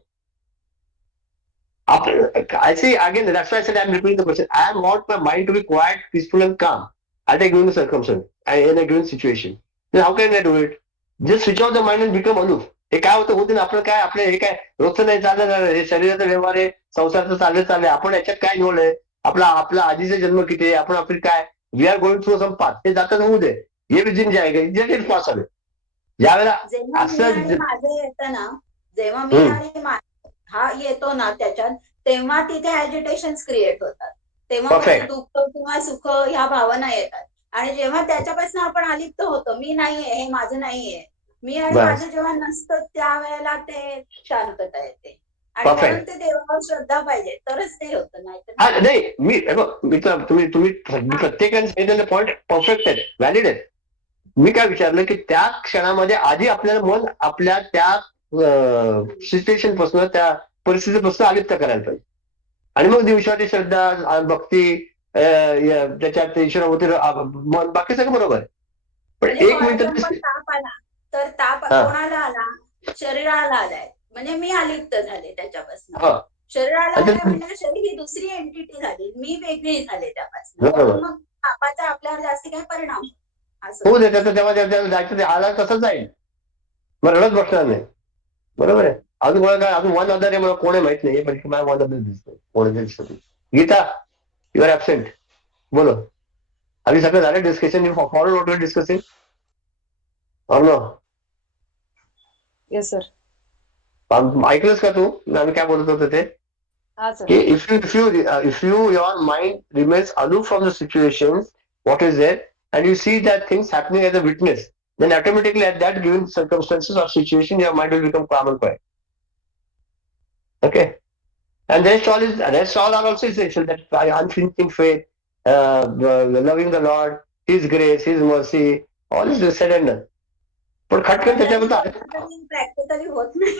I see again. That's why I said I'm repeating the question. I want my mind to be quiet, peaceful, and calm at a given circumstance and in a given situation. Then how can I do it? Just switch off the mind and become aloof. हे काय होतं होते ना आपलं काय आपलं हे काय रोजचं नाही चाललं हे शरीराचा व्यवहार आहे संसाराचं चाललंय आपण याच्यात काय निवड आहे आपला आपला आधीचा जन्म किती आहे आपण आपली काय we are going through some path ते जातात होऊ दे ये भी दिन जाएगा जे पास आले ज्यावेळेला जेव्हा मी आणि असं माझं येतं ना, जेव्हा मी आणि हा येतो ना त्याच्यात, तेव्हा तिथे ऍजिटेशन क्रिएट होतात. तेव्हा फक्त परफेक्ट दुःख किंवा सुख ह्या भावना येतात. आणि जेव्हा त्याच्यापासून आपण अलिप्त होतो, मी नाहीये, हे माझं नाहीये, मी आणि बस माझं जेव्हा नसतं त्यावेळेला ते शांतता येते. आणि म्हणून परफेक्ट ते देवावर श्रद्धा पाहिजे, तरच ते होतं, नाहीतर हा नाही. नाही मी हे बघ मी तर तुम्ही हा. प्रत्येकाने सांगितलेले पॉईंट परफेक्ट आहेत व्हॅलिड आहेत. मी काय विचारलं की त्या क्षणामध्ये आधी आपल्याला मन आपल्या त्या सिच्युएशन पासून त्या परिस्थितीपासून अलिप्त करायला पाहिजे आणि मग विश्वाची श्रद्धा भक्ती त्याच्यात ईश्वरावरती मन बाकी सगळं बरोबर आहे पण म्हणजे एक फॉर मिनिट एक्झाम्पल ताप आला, तर ताप हा कोणाला आला? शरीराला आलाय, म्हणजे मी अलिप्त झाले त्याच्यापासून. हा शरीराला आणि आलाय ते- म्हणजे शरीर ही दुसरी एंटिटी झाली, मी वेगळी झाले त्यापासून, बरोबर म्हणून मग तापाचा आपल्यावर जास्ती काही परिणाम होत असं होऊ होतं. दे त्याचं तेव्हा त्याला जायचं ते आला तसंच जाईल मग रडत बसणार नाही बरोबर आहे अजून मला काय अजून वन अदर आहे मला कोणी माहित नाही पण मला वन अदर दिसतंय कोणी दिसत गीता यू आर ऍबसेंट बोलो अभी सगळं झालं discussion you follow what were discussing और नो येस सर. ऐकलंस का तू आम्ही काय बोलत होतो ते हा सर. की if you your mind remains aloof from the situations what is there and you see that things happening as a witness then automatically at that given circumstances or situation your mind will become calm and quiet. Okay. And rest all are also essential. That by unflinching faith, loving the Lord, His grace, His mercy, all is said and done. पण खटकन तरी त्याच्याबद्दल practically होत नाही.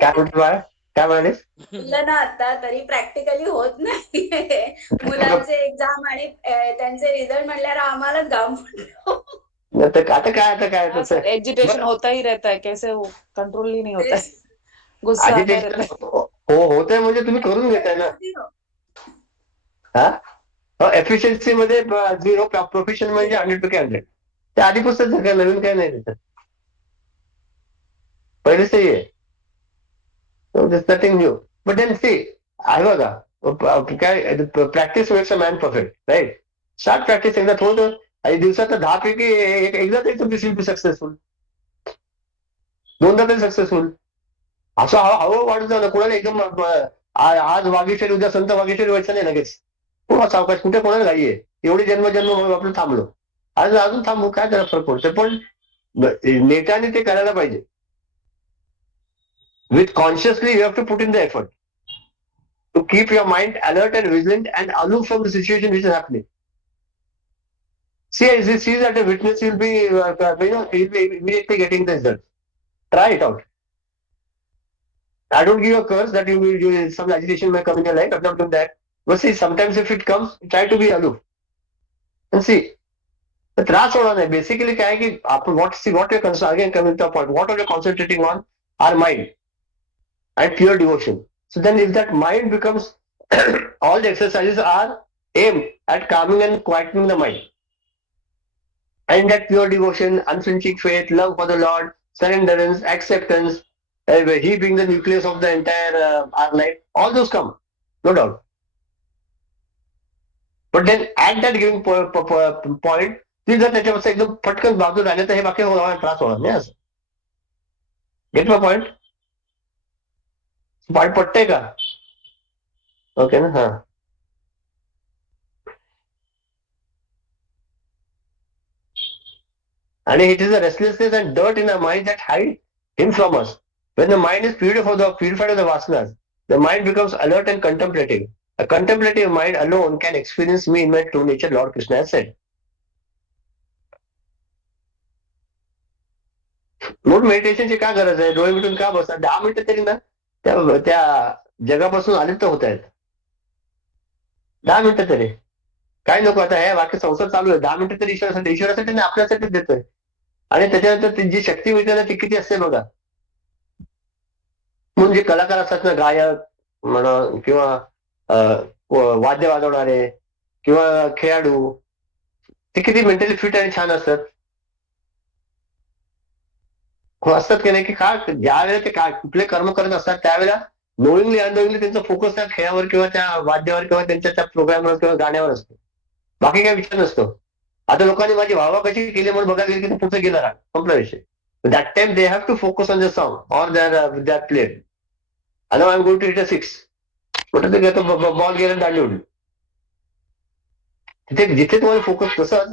काय म्हणतो बाळ काय म्हणालीस मुलं ना आता तरी प्रॅक्टिकली होत नाही. मुलांचे एक्झाम आणि त्यांचे रिझल्ट म्हणल्यावर आम्हालाच गाव आता काय हाँ सर, एजिटेशन होता ही रहता है, कैसे वो कंट्रोल ही नहीं होता है, गुस्सा आता रहता है. हो होतंय म्हणजे तुम्ही करून घेताय ना हा एफिशियन्सी मध्ये 0 प्रोफेशन म्हणजे 100% 100 ते आधीपासूनच काय नवीन काय नाही त्याच्यात पहिलेच ते आहे nothing new but then see आहे बघा काय practice makes a man perfect right start practice एकदा थोडं आणि दिवसात 10 पैकी एकदा तरी तुमची विल बी सक्सेसफुल दोनदा तरी सक्सेसफुल असं हळूहळू वाढत जाणं कोणाला एकदम आज वागेश्वरी उद्या संत वागेश्वरी व्हायचं नाही लगेच खूप सावकाश कुठे कोणाला घाई आहे एवढे जन्म आपण थांबलो आज अजून थांबू काय त्याला फरक पडतो पण नेटाने ते करायला पाहिजे with consciously you have to put in the effort to keep your mind alert and vigilant and aloof from the situation which is happening. See, as you see that a witness will be, he'll be immediately getting the result. Try it out. I don't give you a curse that some agitation may come in your life. I'm not doing that. But see, sometimes if it comes, try to be aloof and see. तर त्रास होणार नाही. Basically काय आहे की आपण what you again coming to point, what are you concentrating on our mind and pure devotion. So then if that mind becomes all the exercises are aimed at calming and quietening the mind. And that pure devotion, unflinching faith, love for the Lord, surrenderance, acceptance, he being the nucleus of the entire our life, all those come, no doubt. But then at that given point, ती जर त्याच्यापासून एकदम फटकन बाजू झाले तर हे बाकी होणार, त्रास होणार नाही असं. गेट माय पॉइंट? पॉइंट पटतंय का? ओके ना? हा. And it is the restlessness and dirt in our mind that hide him from us. When the mind is purified of the vasanas, the mind becomes alert and contemplative. A contemplative mind alone can experience me in my true nature, Lord Krishna has said. म्हणून मेडिटेशनची काय गरज आहे? डोळे मिटून का बसतात? 10 मिनिटं तरी ना त्या जगापासून आलिप्त होत आहेत. 10 मिनिटं तरी. काय नको आता हे वाक्य संसार चालू आहे, 10 मिनिटं तरी ईश्वरासाठी नाही आपल्यासाठीच देतोय. आणि त्याच्यानंतर जी शक्ती मिळते ना ती किती असते बघा. म्हणून जे कलाकार असतात ना, गायक म्हणा किंवा वाद्य वाजवणारे किंवा खेळाडू, ते किती मेंटली फिट आणि छान असतात. असतात की नाही की का ज्या वेळेला ते काय कुठले कर्म करत असतात त्यावेळेला नोईंगली अननोईंगली त्यांचा फोकस त्या खेळावर किंवा त्या वाद्यावर किंवा त्यांच्या त्या प्रोग्रामवर किंवा गाण्यावर असतो. बाकी काही विचार नसतो. आता लोकांनी माझी वाहवा कशी केली म्हणून बघायला गेली की पुढचं गेलं राहा, संपला विषय. That time they have to focus on the song or that play. I know I am going to hit a 6. कुठे ते घेतो बॉल गेला दांडी उडली. तिथे जिथे तुम्हाला फोकस तसं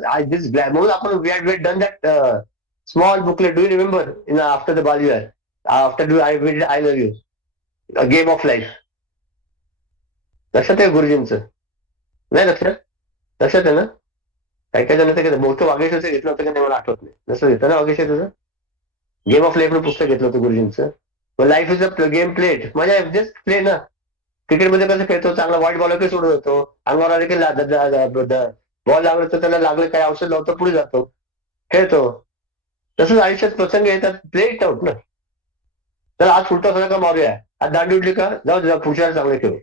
म्हणून आपण we had done that small booklet. Do you remember in after the Balvihar, after do I love you, a game of life. लक्षात आहे गुरुजींचं? नाही लक्षात? लक्षात आहे ना? काही काही जण ते बहुतेक वागेश्वरचं घेतलं होतं की नाही मला आठवत नाही. जसं घेतं ना वागेश्वरचं गेम ऑफ लाईफ पुस्तक घेतलं होतं गुरुजींचं. Life is a game play it. म्हणजे जस्ट प्ले ना. क्रिकेटमध्ये कसं खेळतो, चांगला वाईट बॉलर काही सोडून येतो, अंगावर आले की बॉल लागलं तर त्याला लागलं काही औषध लावतो, पुढे जातो, खेळतो. तसंच आयुष्यात प्रसंग येतात, प्ले इट आउट ना. तर आज फुलटा सगळं का मारूया, आज दांडी उडली का जाऊ पुढच्या चांगलं खेळू,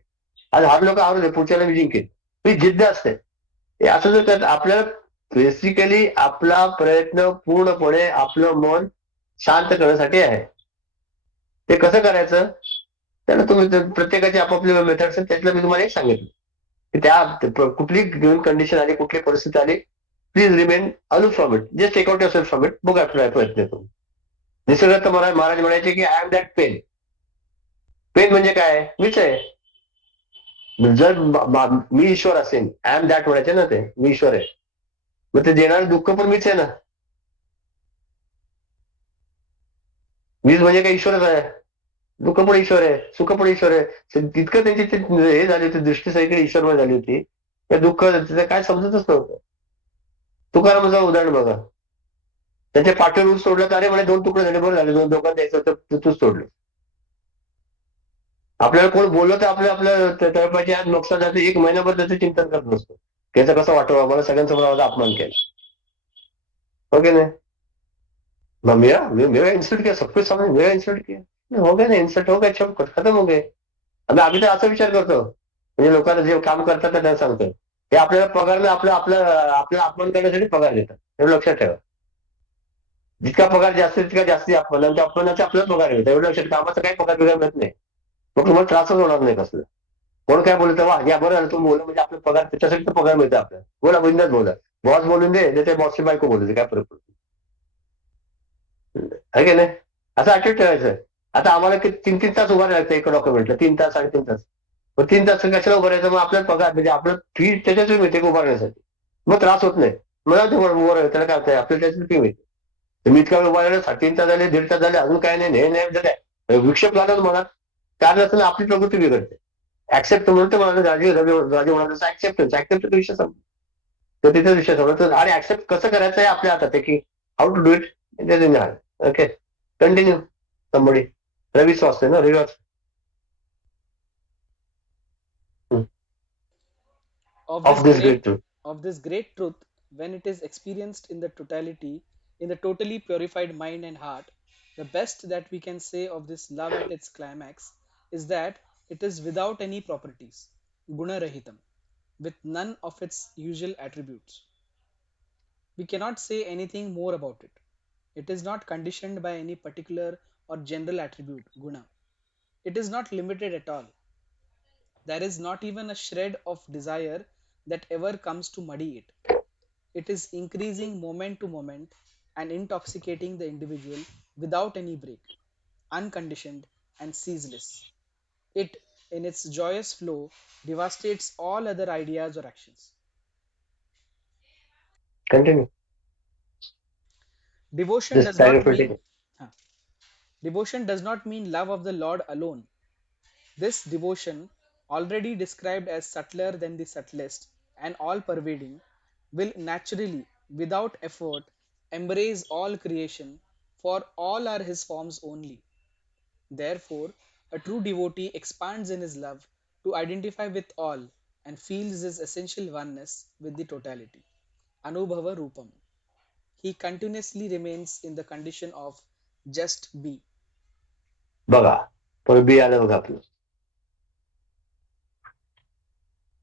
आज हारलो का हारू दे, पुढच्याला मी जिंकेन. ही जिद्द असते. हे असं जर करत आपल्याला बेसिकली आपला प्रयत्न पूर्णपणे आपलं मन शांत करण्यासाठी आहे. ते कसं करायचं त्याला तुम्ही प्रत्येकाची आपापली मेथड्स आहेत. त्यातलं मी तुम्हाला एक सांगितलं की त्या कुठली कंडिशन आली, कुठली परिस्थिती आली, please remain aloof from it, just take out yourself from it. बघा प्रयत्न करून. निसर्गात महाराज म्हणायचे की I am that pain. Pain म्हणजे काय? मीच आहे. जर मी ईश्वर असेल, आय एम दॅट म्हणायचे ना, ते मी ईश्वर आहे, मग ते देणारं दुःख पण मीच आहे ना. मीच म्हणजे काय ईश्वरच आहे. दुःख पण ईश्वर आहे, सुख पण ईश्वर आहे. तितकं त्यांची हे झाली होती, दृष्टी सगळीकडे ईश्वरमय झाली होती. त्या दुःख त्याचं काय समजतच नव्हतं. तुकारामाचं उदाहरण बघा. त्याच्या पाठीवर ऊस तोडलं तर अरे म्हणे 2 तुकडे झाले, बरं झाले, 2 लोकांना द्यायचं होतं तूच तोडलं. आपल्याला कोण बोललं तर आपल्या तळपाची आज नुकसान झालं, 1 महिनाभर त्याचं चिंतन करत नसतो. त्याचं कसं वाटवा, मला सगळ्यांसमोर माझा अपमान केला. ओके नाही? मेरा इंसल्ट किया, सब कुछ सामने मेरा इंसल्ट किया, हो गया ना, इंसल्ट हो गया, चल खत्म हो गए. आम्ही तर असा विचार करतो, म्हणजे लोकांना जे काम करतात त्यांना सांगतो हे आपल्याला पगार आपला आपला अपमान करण्यासाठी पगार देतात. एवढं लक्षात ठेवा. जितका पगार जास्त तितका जास्ती अपमान, आणि त्या अपमानाचा आपल्याला पगार मिळतो. एवढं लक्षात. कामाचा काही पगार वगैरे मिळत नाही. मग तुम्हाला त्रासच होणार नाही कसलं. कोण काय बोलतो, वा या बरं झालं तुम्ही बोला, म्हणजे आपला पगार त्याच्यासाठी तर पगार मिळतो आपल्याला. बोला, बिंदास बोला. बॉस बोलून दे, त्या बॉसची बायको बोलू दे, काय फरक पडतो. आहे की नाही? असं ऍटिट्यूड ठेवायचं. आता आम्हाला 3-3 तास उभा राहायचं एका डॉक्युमेंटला, 3 तास 3.5 तास. मग 3 तास कशाला उभं राहायचं? मग आपल्याला पगार म्हणजे आपलं फी त्याच्याच मिळते उभा राहण्यासाठी. मग त्रास होत नाही. मला ते उभं राहायचं त्याला काय होतं, आपल्याला त्याची फी मिळते. मी इतका वेळ उभा राहिला, 3 तास झाले, 1.5 तास झाले, अजून काय नाही, म्हणजे काय विक्षेप झाला मनात. कारण असताना आपली प्रकृती बिघडते. ऍक्सेप्ट म्हणून तर मला राजे म्हणाले ऍक्सेप्ट विषय संपला. तर तिथे विषय संपला. तर आणि ऍक्सेप्ट कसं करायचं आहे आपल्या हातात आहे की how to do it. Okay, continue. somebody. Ravi स्वास्थ्य ना, रवी Of of this this great great truth. of this great truth, when it is experienced in the totality, in the totally purified mind and heart, the best that we can say of this love at its climax is that it is without any properties, guna rahitam, with none of its usual attributes. We cannot say anything more about it. It is not conditioned by any particular or general attribute, guna. It is not limited at all. There is not even a shred of desire that ever comes to muddy it. It is increasing moment to moment and intoxicating the individual without any break, unconditioned and ceaseless. It, in its joyous flow, devastates all other ideas or actions. Continue. Devotion This does kind not of mean thing. huh, devotion does not mean love of the Lord alone. This devotion, already described as subtler than the subtlest and all pervading, will naturally, without effort, embrace all creation, for all are his forms only. Therefore, a true devotee expands in his love to identify with all and feels his essential oneness with the totality. Anubhava Rupam. He continuously remains in the condition of just be. बघा पण बी आलं बघा आपलं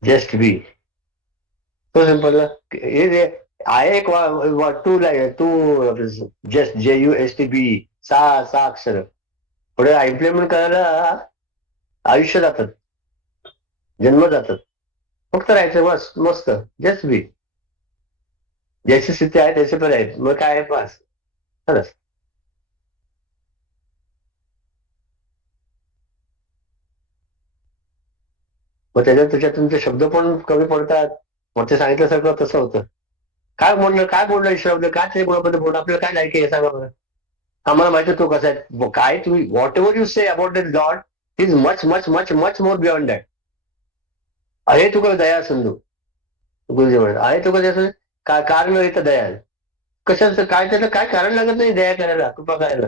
just be तो simple हे आहे एक to just JUSTB सहा अक्षर पुढे इम्प्लिमेंट करायला आयुष्य जातात जन्म जातात फक्त राहायचं बस मस्त जस्ट बी जैसी स्थिती आहे त्याचे पण आहेत मग काय आहे पास खरंच मग त्याच्यातून ते शब्द पण कमी पडतात मग ते सांगितल्यासारखं तसं होतं काय बोलणं ईश्वराबद्दल काय ते गुणाबद्दल बोलणं आपल्याला काय लायकी आहे सांगा बरं आम्हाला माहिती तो कसा आहे काय तुम्ही what ever you say about the Lord is much much much much more beyond that आहे तुका दया सिंधू गुरुजी म्हणत आहे तुका त्याचं काय कारण येतं दया कशाचं काय त्याचं काय कारण लागत नाही दया करायला कृपा करायला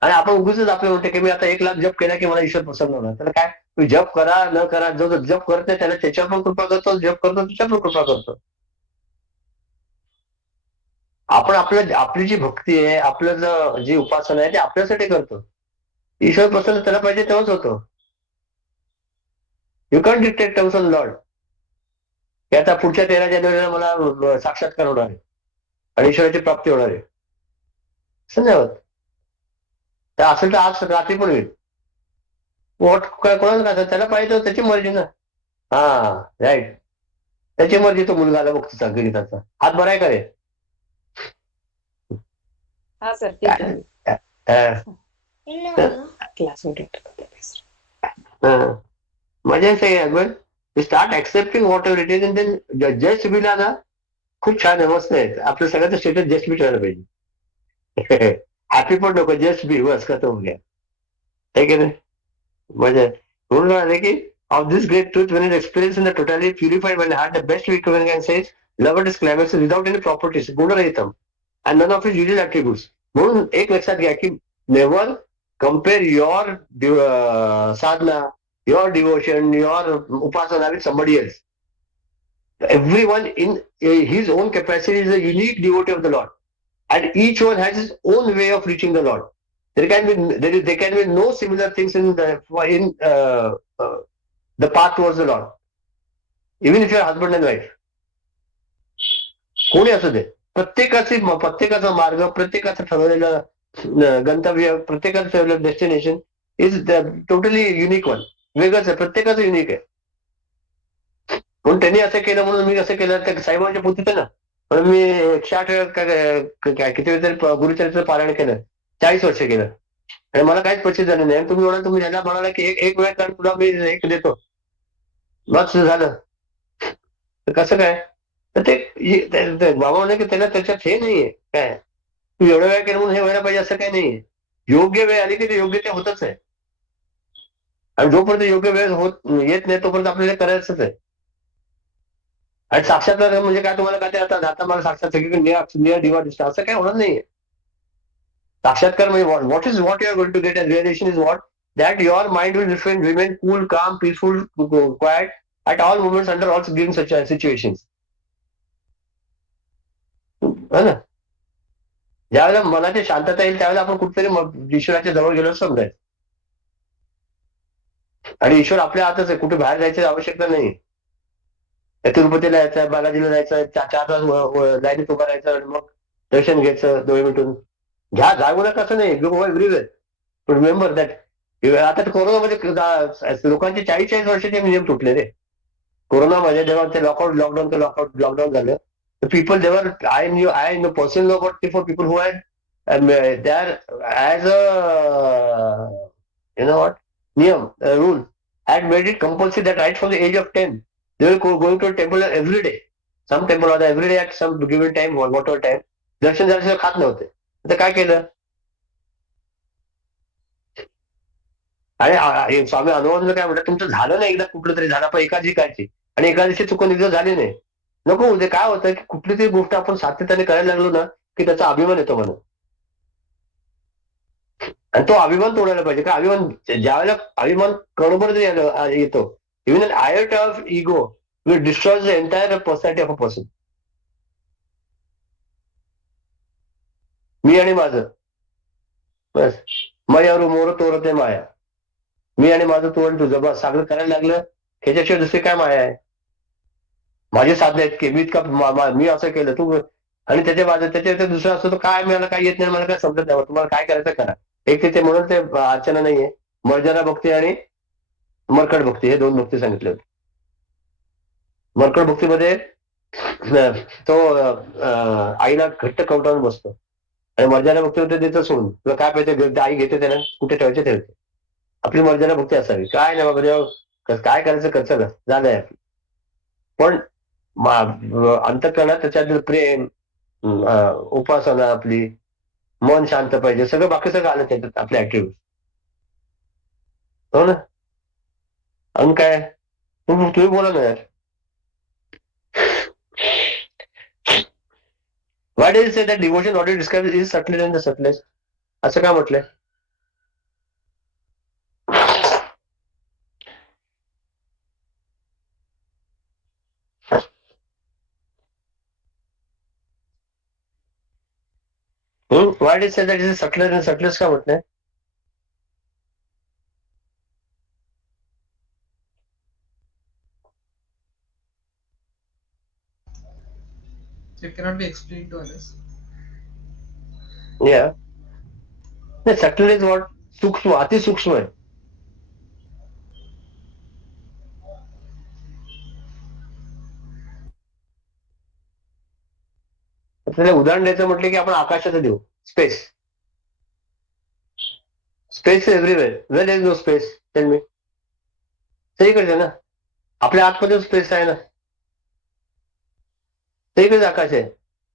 आणि आपण उगीच आपलं म्हणते की मी आता 1,00,000 जप केला की मला ईश्वर प्रसन्न होणार त्याला काय तुम्ही जप करा न करा जो जप करत नाही त्याला त्याच्यावर पण कृपा करतो जप करतो त्याच्यावर पण कृपा करतो आपण आपली जी भक्ती आहे आपलं जी उपासना आहे ते आपल्यासाठी करतो ईश्वर प्रसन्न त्याला पाहिजे तेव्हाच होतो you can dictate terms on Lord की आता पुढच्या 13 जानेवारीला मला साक्षात्कार होणार आहे आणि ईश्वराची प्राप्ती होणार आहे असं नाही होत तर असेल तर आज रात्री पण होईल कोणाला काय त्याला पाहिजे त्याची मर्जी ना हा राईट त्याची मर्जी तो मुलगा आला बघतो गणिताचा हात बराय का रे हा सर ठीक आहे मजा येते start accepting whatever it is and then just बीला ना खूप छान आहे मस्त आहे आपलं सगळ्याचं स्टेटस जस्ट बी ठेवायला पाहिजे हॅपी पण नको जस्ट बी बस खतम हो गया है की नाही मजा आहे म्हणून आले की of this great truth when it experienced in the totally purified by the heart the best we can say is love at its climax without any properties गुणरहितम and none of his usual attributes म्हणून एक लक्षात घ्या की never compare your Sadhana your devotion your Upasana with somebody else everyone in his own capacity is a unique devotee of the Lord and each one has his own way of reaching the Lord there can be no similar things in the path towards the Lord even if you are husband and wife कोणी असू दे प्रत्येकाचा मार्ग प्रत्येकाचं ठरवलेलं गंतव्य प्रत्येकाचं ठरवलेलं destination is totally unique one वेगळंच आहे प्रत्येकाचं युनिक आहे म्हणून त्यांनी असं केलं म्हणून मी असं केलं तर साईबाबांच्या पुतीत ना म्हणून मी 108 वेळा किती वेळ तरी गुरुचरित्र पारायण केलं 40 वर्ष केलं आणि मला काहीच प्रचित झालं नाही तुम्ही ज्यांना म्हणाला की एक वेळ कारण तुला मी एक देतो बस झालं तर कसं काय तर ते बाबा म्हणे की त्याला त्याच्यात हे नाहीये काय तू एवढ्या वेळ केलं म्हणून हे व्हायला पाहिजे असं काही नाहीये योग्य वेळ आली की ते योग्य ते होतच आहे आणि जोपर्यंत योग्य वेळ येत नाही तोपर्यंत आपल्याला करायचंच आहे आणि साक्षात्कार म्हणजे काय तुम्हाला काय ते आता मला साक्षात नियर दिवा दिसतं असं काय होणार नाहीये साक्षात्कार म्हणजे what you are going to get as realization is what that your mind will remain cool, calm, peaceful, quiet at all moments under all given such situations. हो ना. ज्यावेळेला मनाची शांतता येईल त्यावेळेला आपण कुठेतरी ईश्वराच्या जवळ गेलो समजायचं. आणि ईश्वर आपल्या हातच आहे, कुठे बाहेर जायची आवश्यकता नाही. तिरुपतीला यायचं, बालाजीला जायचं, 4 तास लाईनीत उभं राहायचं आणि मग दर्शन घ्यायचं डोळे मिटून. जाऊ नका असं नाही, गो एव्हरीवेअर. पण रिमेंबर दॅट आता कोरोनामध्ये लोकांचे 40-40 वर्षाचे नियम तुटले रे. कोरोनामध्ये जेव्हा ते लॉकडाऊन झालं, the people they were I know personally know about 3-4 people who had they are as a what niyam rule had made it compulsory that right from the age of 10 they were going to a temple every day. Some temple or every day at some given time or whatever time दर्शन झाल्याशिवाय खात नव्हते. आता काय केलं? आणि स्वामी अनुवाद काय म्हणतात, तुमचं झालं ना एकदा कुठलं तरी झालं, पण एकादशी कायची आणि एकादशी चुकून एकदा झाली नाही, नको उद्या काय होतं की कुठली तरी गोष्ट आपण सातत्याने करायला लागलो ना की त्याचा अभिमान येतो म्हणून. आणि तो अभिमान तोडायला पाहिजे. का अभिमान ज्यावेळेला अभिमान करोबर येतो, even an iota of ego will destroy the entire personality of a person. मी आणि माझं बस, मयारू मोर तोरते माया, मी आणि माझं तू आणि तुझं बस सगळं करायला लागलं, ह्याच्याशिवाय दुसरी काय माया आहे? माझे साधने आहेत की मी इतका मी असं केलं तू, आणि त्याच्या दुसरं असतं तर काय, मला काय येत नाही, मला काय समजत नाही, तुम्हाला काय करायचं करा. एक तिथे म्हणून ते अर्चना नाहीये, मर्जना भक्ती आणि मरकड भक्ती हे 2 भक्ती सांगितले होते. मरकड भक्तीमध्ये तो आईला घट्ट कवटावून बसतो आणि मर्जना भक्तीमध्ये देतं सोडून, तुला काय पाहिजे आई घेते, त्याला कुठे ठेवायचे ठेवते. आपली मर्जना भक्ती असावी, काय नाही बाबा देव काय करायचं करचं झालंय. पण अंतःकरणात त्याच्यात प्रेम, उपासना, आपली मन शांत पाहिजे, सगळं बाकी सगळं आलं त्याच्यात आपल्या ऍक्टिव्ह. हो ना. अजून काय तुम्ही बोला ना यार. Why do you say that devotion already described is subtler than the subtlest? असं काय म्हटलंय? Why do you say that it is subtler than subtlest का म्हटलंय? It cannot be explained to others. Yeah. Subtle is what? सूक्ष्म, अति सूक्ष्म आहे. आपल्याला उदाहरण द्यायचं म्हटलं की आपण आकाशाचं देऊ. Space. Space everywhere. Where is no space? Tell me. सगळीकडे ना, आपल्या आतमध्ये स्पेस आहे ना, सगळीकडे आकाश आहे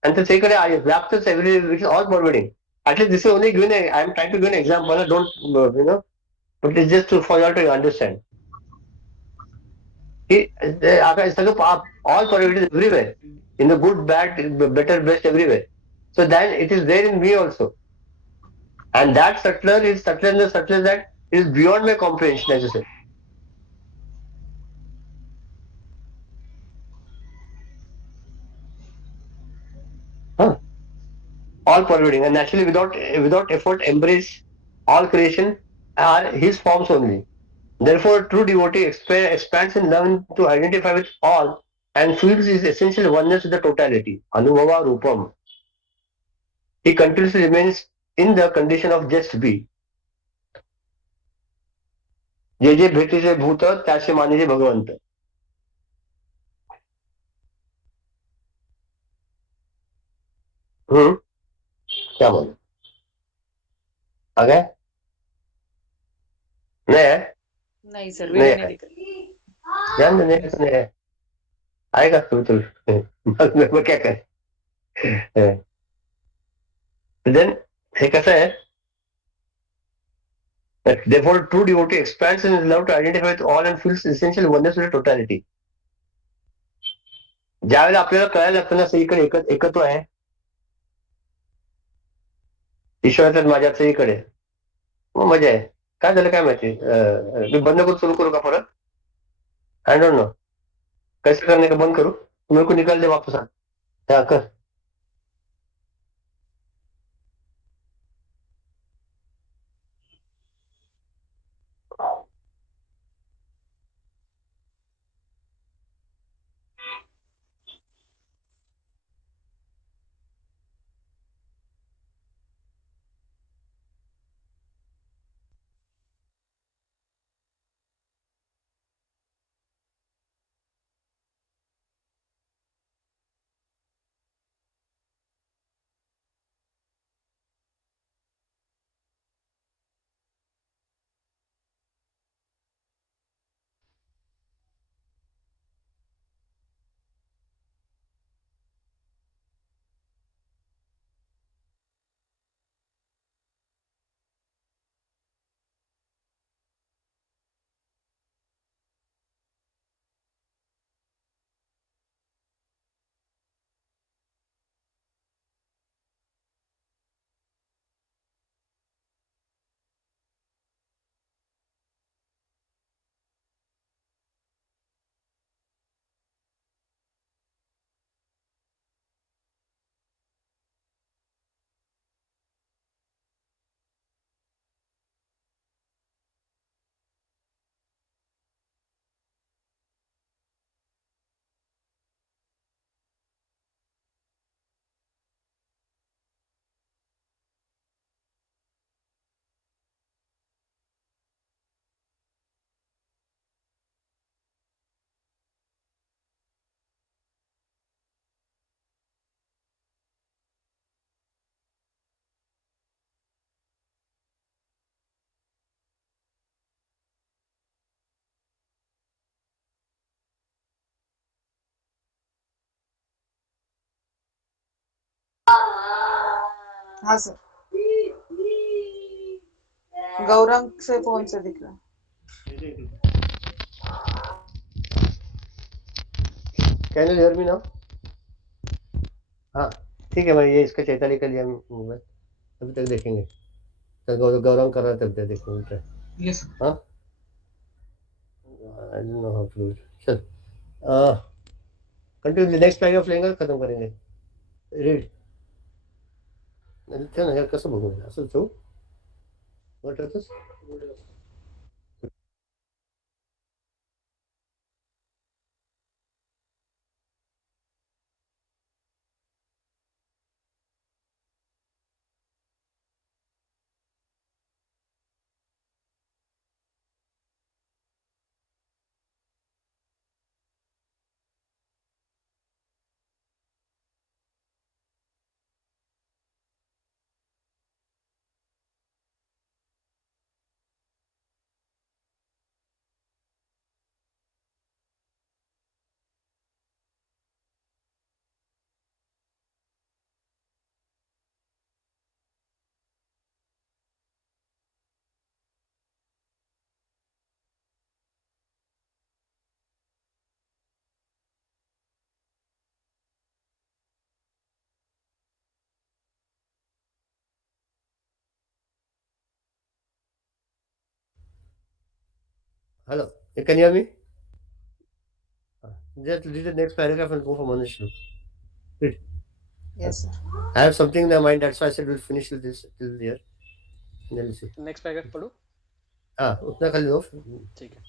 आणि ते सगळीकडे आहे, व्याप्तच every, it is all pervading. At least this is only given I am trying to given example, don't but it's just for you to understand. आकाश सगळं all pervaded everywhere, in the good, bad, better, best, everywhere. So then it is there in me also, and that subtler is subtler in the subtler that is beyond my comprehension, as you said. All pervading and naturally without effort embrace all creation are his forms only. Therefore true devotee expands in love to identify with all and feels his essential oneness with the totality. Anubhava rupam. He continuously remains in the condition of just be. जे जे भेटीचे भूत त्याचे मानेचे भगवंत. क्या बोल आ गए? नहीं है? नहीं सर, नहीं वीडियो है. नहीं दिख रहा। ध्यान देने का नहीं है. आएगा तो मैं क्या करें. देन हे कसं आहे, therefore true devotee expands in his love to identify with all and feels essential oneness with the totality. ज्यावेळेला आपल्याला कळायला लागतं ना सगळीकडे एकत्व आहे, ईश्वराच्यात माझ्यात सगळीकडे, मग मजा आहे. काय झालं काय माहिती, मी बंद करू सुरू करू का परत? आय डोंट नो कैसे करने का बंद करू, मेरे को निकाल दे वापस. हाँ कर. हाँ सर, गौरंग से फोन से दिख रहा है। Can you hear me now? हाँ ठीक है, मैं ये इसका चैताली का लिया मोबाइल, अभी तक देखेंगे। तो गौरव कर रहा था, तब तक देखेंगे ट्राई। Yes. हाँ, I don't know how to do it. चल कंटिन्यू, नेक्स्ट पैराग्राफ लेंगे, खत्म करेंगे। रीड ना यार, कसं बघू असं ठेवू? What होतस? Hello, can you hear me? Just read the next paragraph and go for Manishlu. Read. Yes sir. I have something in my mind, that's why I said we'll finish with this till here. Then we'll see. Next paragraph पढ़ो। हाँ, उतना खाली दो। ठीक है।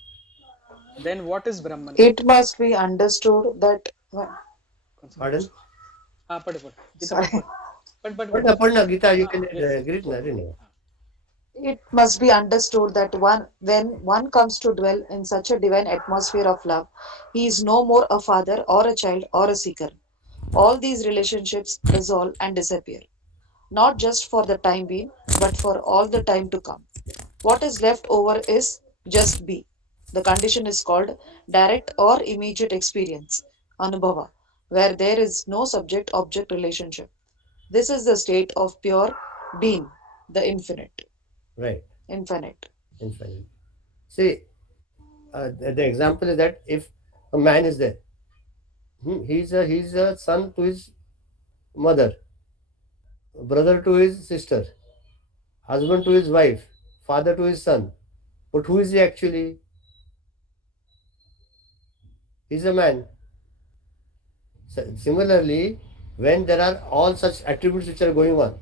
Then what is Brahman? It must be understood that Pardon? हाँ पढ़ पढ़ Gita sorry. पढ़ना Gita, you can Yes. read ना, read ना. It must be understood that when one comes to dwell in such a divine atmosphere of love, he is no more a father or a child or a seeker. All these relationships dissolve and disappear, not just for the time being, but for all the time to come. What is left over is just be. The condition is called direct or immediate experience, anubhava, where there is no subject object relationship. This is the state of pure being, the infinite. Right. Infinite. Infinite. See, the example is that if a man is there, he's a son to his mother, brother to his sister, husband to his wife, father to his son. But who is he actually? He's a man. Similarly, when there are all such attributes which are going on,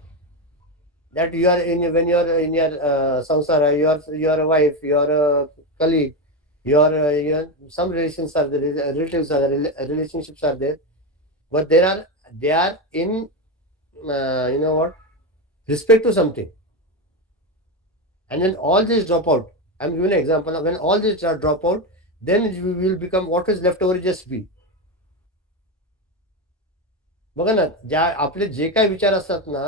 that you are in, when you are in your samsara, you are a wife, you are a colleague, you are some relations are there, relatives are there, relationships are there, but they are in you know what, respect to something, and then all this drop out. I'm giving an example of when all this drop out, then you will become, what is left over is just be. बघा ना, ज्या आपले जे काही विचार असतात ना,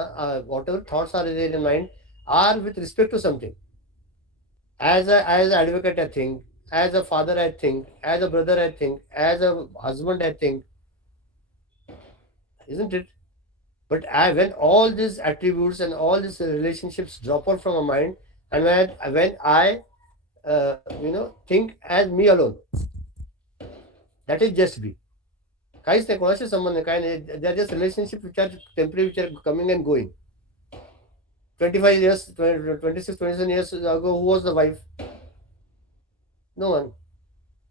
whatever thoughts are in mind are with respect to something. as an advocate I think, as a father I think, as a brother I think, as a husband I think, isn't it? But when all these attributes and all these relationships drop out from my mind, and when I think as me alone, that is just be. काहीच नाही, कोणाशी संबंध नाही, काय नाही. They are just relationships which are temporary, which are coming and going. 25 years, 26, 27 years ago, who was the wife? No one.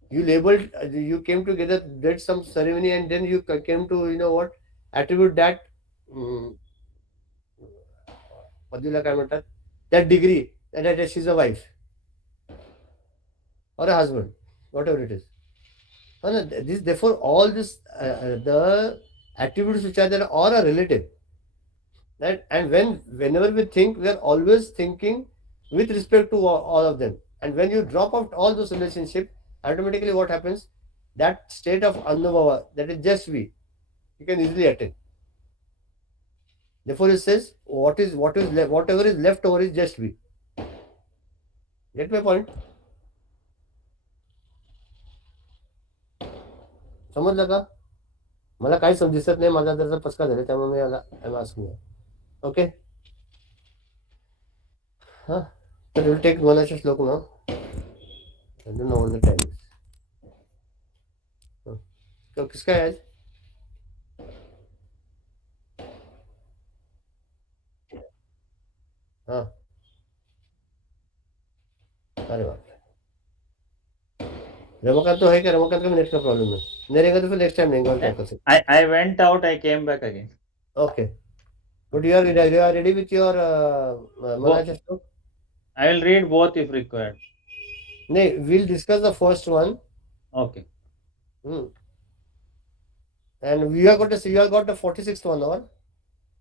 You labeled, you came together, did some ceremony, and then you came to, what, attribute that, पदवीला काय म्हणतात, that degree, that she's a wife or a husband, whatever it is. Therefore, all this, the attributes which are there are a relative. Right? And whenever we think, we are always thinking with respect to all of them. And when you drop out all those relationships, automatically what happens? That state of anubhava, that is just we, you can easily attain. Therefore, it says, whatever is left over is just we. Get my point? समजलं का? मला काही दिसत नाही, माझा जर पचका झाला, त्यामुळे मी याला असं. Okay. Huh? So we'll take one last श्लोक now. I don't know what the time is. तो किसका है आज? हाँ, अरे बाप रे, रमाकांत तो है क्या? रमाकांत का भी नेट का प्रॉब्लम है, नहीं रहेगा तो फिर नेक्स्ट टाइम लेंगे और क्या कर सकते I went out, I came back again. हैं. Okay, but you are ready with your मनाचे श्लोक? I will read both if required. नहीं, we'll discuss the first one. Okay. And you have got the 46th one or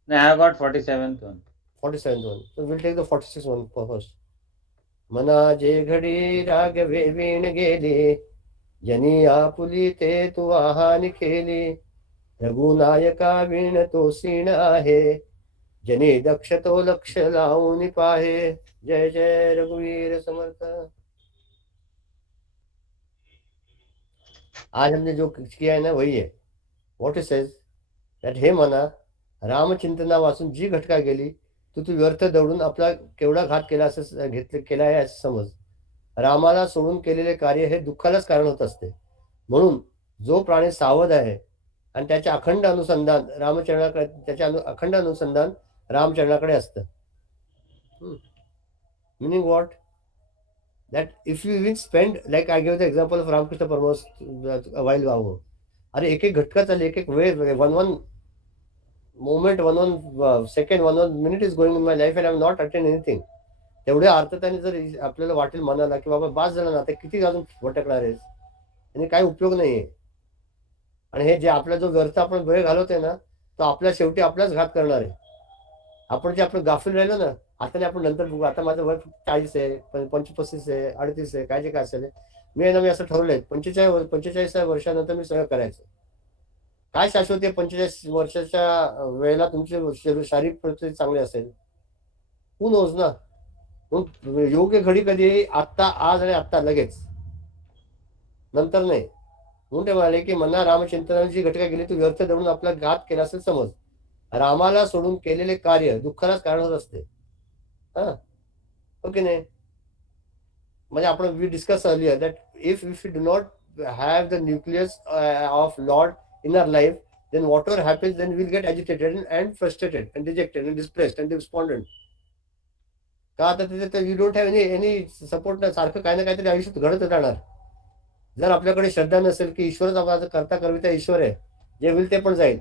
No, I have got 47th one. 47th one. So we'll take the 46th one first. मना जे घडी रागवे वीण गेली, जनी आपुली ते तू आहानी खेली, रघुनायका वीण तो सीण आहे, जनी दक्ष तो लक्ष लावून पाहे. जय जय रघुवीर समर्थ. आज हमने जो किया है ना वही है. व्हॉट इट सेज दॅट हे म्हणा, रामचिंतनापासून जी घटका गेली तू व्यर्थ दौडून आपला केवढा घात केला असं केला आहे असं समज. रामाला सोडून केलेले कार्य हे दुःखालाच कारण होत असते. म्हणून जो प्राणी सावध आहे आणि त्याचे अखंड अनुसंधान रामचरणाकडे असतं. Meaning what? That if you even spend, like I gave the example of Ramakrishna Paramahansa a while ago. अरे एक एक घटका चालली, एक एक वेळ, one moment, one second, one minute is going in my life and I have not attained anything. तेवढ्या अर्थाने जर आपल्याला वाटेल मनाला की बाबा बास झालं ना, ते किती अजून भटकणार आहेस, आणि काही उपयोग नाहीये. आणि हे जे आपला जो व्यर्थ आपण वेळ घालवतोय ना, तो आपल्या शेवटी आपलाच घात करणार आहे. आपण जे आपण गाफील राहिलो ना, आता नाही आपण नंतर बघू. आता माझं वय 40 आहे, 25 आहे, 38 आहे, काय जे काय असेल. मी असं ठरवलंय 45 वर्षानंतर मी सगळं करायचं. काय शाश्वती आहे 45 वर्षाच्या वेळेला तुमचे शारीरिक परिस्थिती चांगली असेल? हू नोज ना. योग्य घडी कधी? आत्ता, आज आणि आत्ता, लगेच, नंतर नाही. म्हणून ते म्हणाले की मना रामचिंतनाची घटका गेली तू व्यर्थ दडून आपला घात केला असेल समज. रामाला सोडून केलेले कार्य दुःखालाच कारण होत असते. हा, ओके नाही. म्हणजे आपण we discuss earlier that if you do not have the nucleus of Lord in our life, then whatever happens, then we'll get agitated and frustrated and dejected and distressed and despondent. का? आता तिथे you don't have any support ना. सारखं काही ना काहीतरी आयुष्यात घडत राहणार. जर आपल्याकडे श्रद्धा नसेल की ईश्वरच आपला करता करविता ईश्वर आहे, जे होईल ते पण जाईल.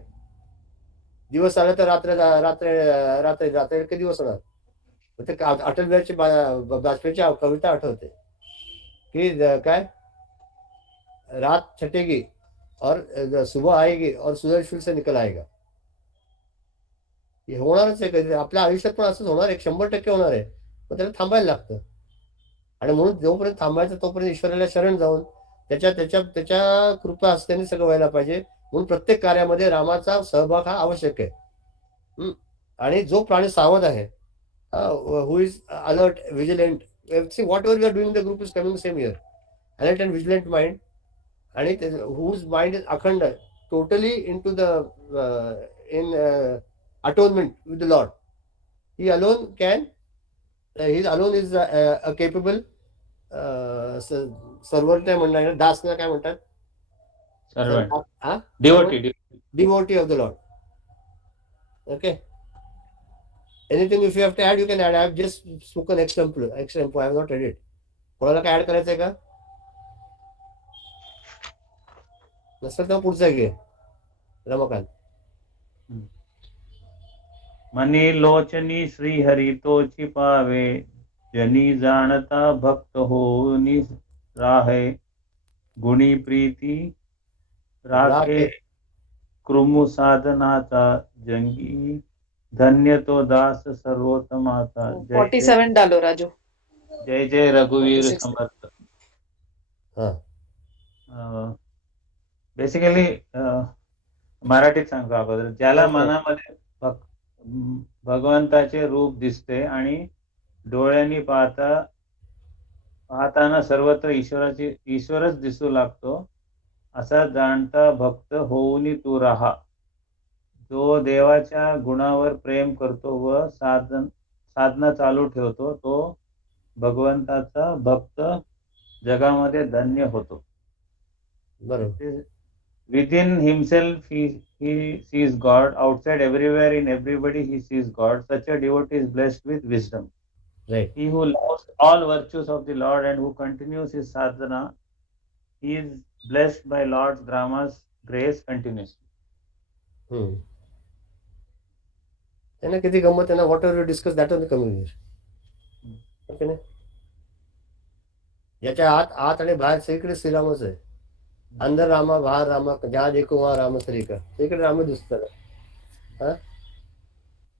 दिवस आले तर रात्र रात्र रात्र इतके दिवस होणार. ते अटल बिहारी वाजपेयीची कविता आठवते की काय, रात छटेगी और सुबह आएगी और सूरज फिर से निकल आएगा. हे होणारच आहे. कधी आपल्या आयुष्यात पण असंच होणार आहे, 100% होणार आहे. पण त्याला थांबायला लागतं. आणि म्हणून जोपर्यंत थांबायचं तोपर्यंत ईश्वराला शरण जाऊन त्याच्या कृपा हस्त्याने सगळं व्हायला पाहिजे. म्हणून प्रत्येक कार्यामध्ये रामाचा सहभाग हा आवश्यक आहे. आणि जो प्राणी सावध आहे, who is alert, vigilant, see whatever we are doing, the group is coming same year. Alert and vigilant mind, आणि whose mind is akhanda, totally into the in atonement with the Lord. He alone can, he alone is a capable servant नाही म्हणणार, दासना काय म्हणतात? Servant. Devotee of the Lord. Okay. Anything if you have to add, you can add. I have just spoken example. I have not read it. कोणाला काय add करायचंय का? नसेल तर पुढचा घे रमाकांत. मनी लोचनी श्री हरी तोची पावे, जनी जाणता भक्त होनी राहे, गुणी प्रीती राखे कृमु साधनाचा, जंगी धन्य तो दास सर्वोत्तमाचा. 47 डालो राजू. जय जय रघुवीर 46. समर्थ. बेसिकली मराठीत सांगतो अगोदर. ज्याला मनामध्ये भगवंताचे रूप दिसते आणि डोळ्यांनी पाहताना सर्वत्र ईश्वरच दिसू लागतो, असा जाणता भक्त होऊनी तू राहा. जो देवाच्या गुणावर प्रेम करतो व साधना चालू ठेवतो तो भगवंताचा भक्त जगामध्ये धन्य होतो. बरोबर. Within himself he sees God, outside everywhere in everybody he sees God. Such a devotee is blessed with wisdom. Right. He who loves all virtues of the Lord and who continues his sadhana, he is blessed by Lord's grace continuously. त्यांना किती गंमत, त्यांना what ever you discuss that on coming here. Okay ना. याच्या आत आत आणि बाहेर सगळीकडे श्रीरामच आहे. अंदर रामा बाहेर रामा, जहा देखो वहा राम श्री का, सगळीकडे राम दिसतात. हा,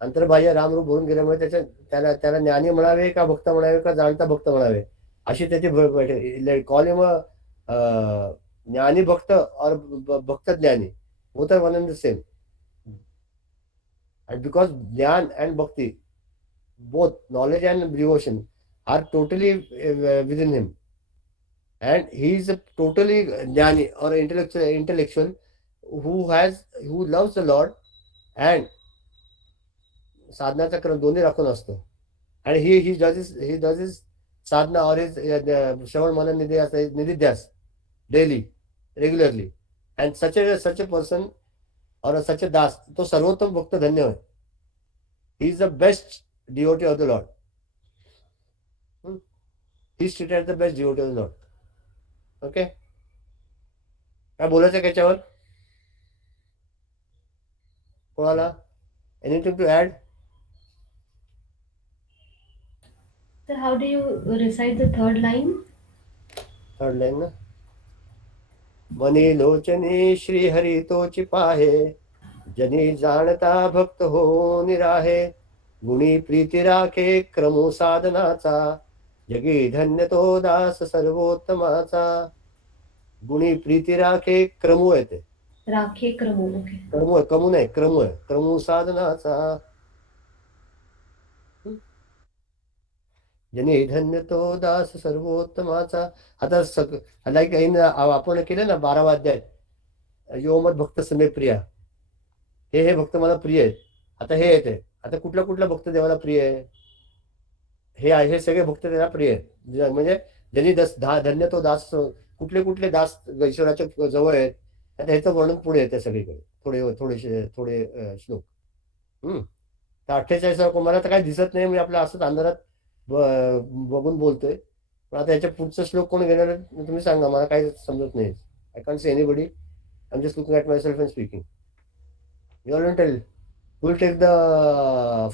अंतर्बाह्य रामरूप भरून गेल्यामुळे त्याच्या त्याला त्याला ज्ञानी म्हणावे का भक्त म्हणावे का जाणता भक्त म्हणावे अशी त्याची कॉल हिम ज्ञानी भक्त और भक्त ज्ञानी, both are one and the same. And because Jnana and Bhakti, both knowledge and devotion, are totally within him, and he is a totally jnani or intellectual who loves the Lord and साधनाचा क्रम दोन्ही राखून असतो. And he does his sadhana or his श्रवण मनन निधिध्यास daily, regularly, and such a person or such a das, तो सर्वोत्तम भक्त धन्य है. He is the best devotee of the Lord. He is treated as the best devotee of the Lord. Okay, काय बोलायचं त्याच्यावर कोणाला? Anything to add? Sir, how do you recite the third line? Third line ना. मनी लोचनी श्री हरि तोची पाहे, जनी जाणता भक्त हो निराहे, गुणी प्रीती राखे क्रमो साधनाचा, जगी धन्य तो दास सर्वोत्तमाचा. गुणी प्रीती राखे क्रमू आहे ते, राखे क्रमो. ओके. क्रमू आहे, कमू नाही, क्रमू आहे, क्रमू साधनाचा. जनी धन्य तो दास सर्वोत्तमाचा. आता लाईक आपण केलं ना 12वा अध्याय, यो मत भक्त समे प्रिया, हे भक्त मला प्रिय आहेत. आता हे येते, आता कुठला कुठला भक्त देवाला प्रिय आहे, हे सगळे भक्त त्याला प्रिय आहेत. म्हणजे ज्यांनी धन्य तो दास, कुठले कुठले दास ईश्वराच्या जवळ आहेत, आता ह्याचं वर्णन पुढे येते सगळीकडे, थोडे श्लोक. तर 48 मला तर काही दिसत नाही, मी आपल्या असंच अंधारात बघून बोलतोय. पण आता याच्या पुढचा श्लोक कोण घेणार तुम्ही सांगा, मला काही समजत नाही. I can't see anybody, I am just looking at myself and speaking. You all tell, will take the